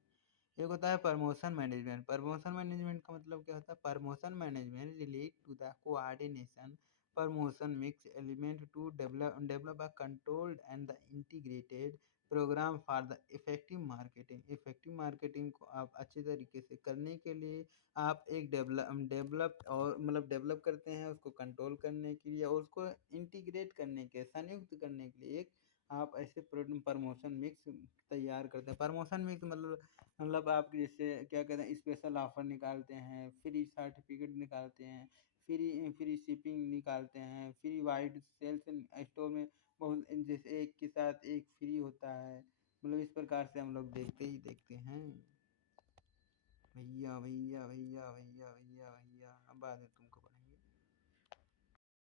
एक होता है promotion management. Promotion management का मतलब क्या होता है? Promotion management relate to the coordination promotion mix element to develop a controlled and the integrated programme for the effective marketing. Effective marketing को आप अच्छे तरीके से करने के लिए आप एक डेवलप और मतलब डेवलप करते हैं उसको कंट्रोल करने के लिए और उसको इंटीग्रेट करने के संयुक्त करने के लिए एक आप ऐसे प्रमोशन मिक्स तैयार करते हैं। प्रमोशन मिक्स मतलब आप जैसे क्या कहते हैं स्पेशल ऑफर निकालते हैं, फ्री सर्टिफिकेट निकालते हैं, फ्री फ्री शिपिंग निकालते हैं, फ्री वाइड सेल्स स्टोर में बहुत जैसे एक के साथ एक फ्री होता है। मतलब इस प्रकार से हम लोग देखते ही देखते हैं। भैया भैया भैया भैया भैया भैया अब बाद में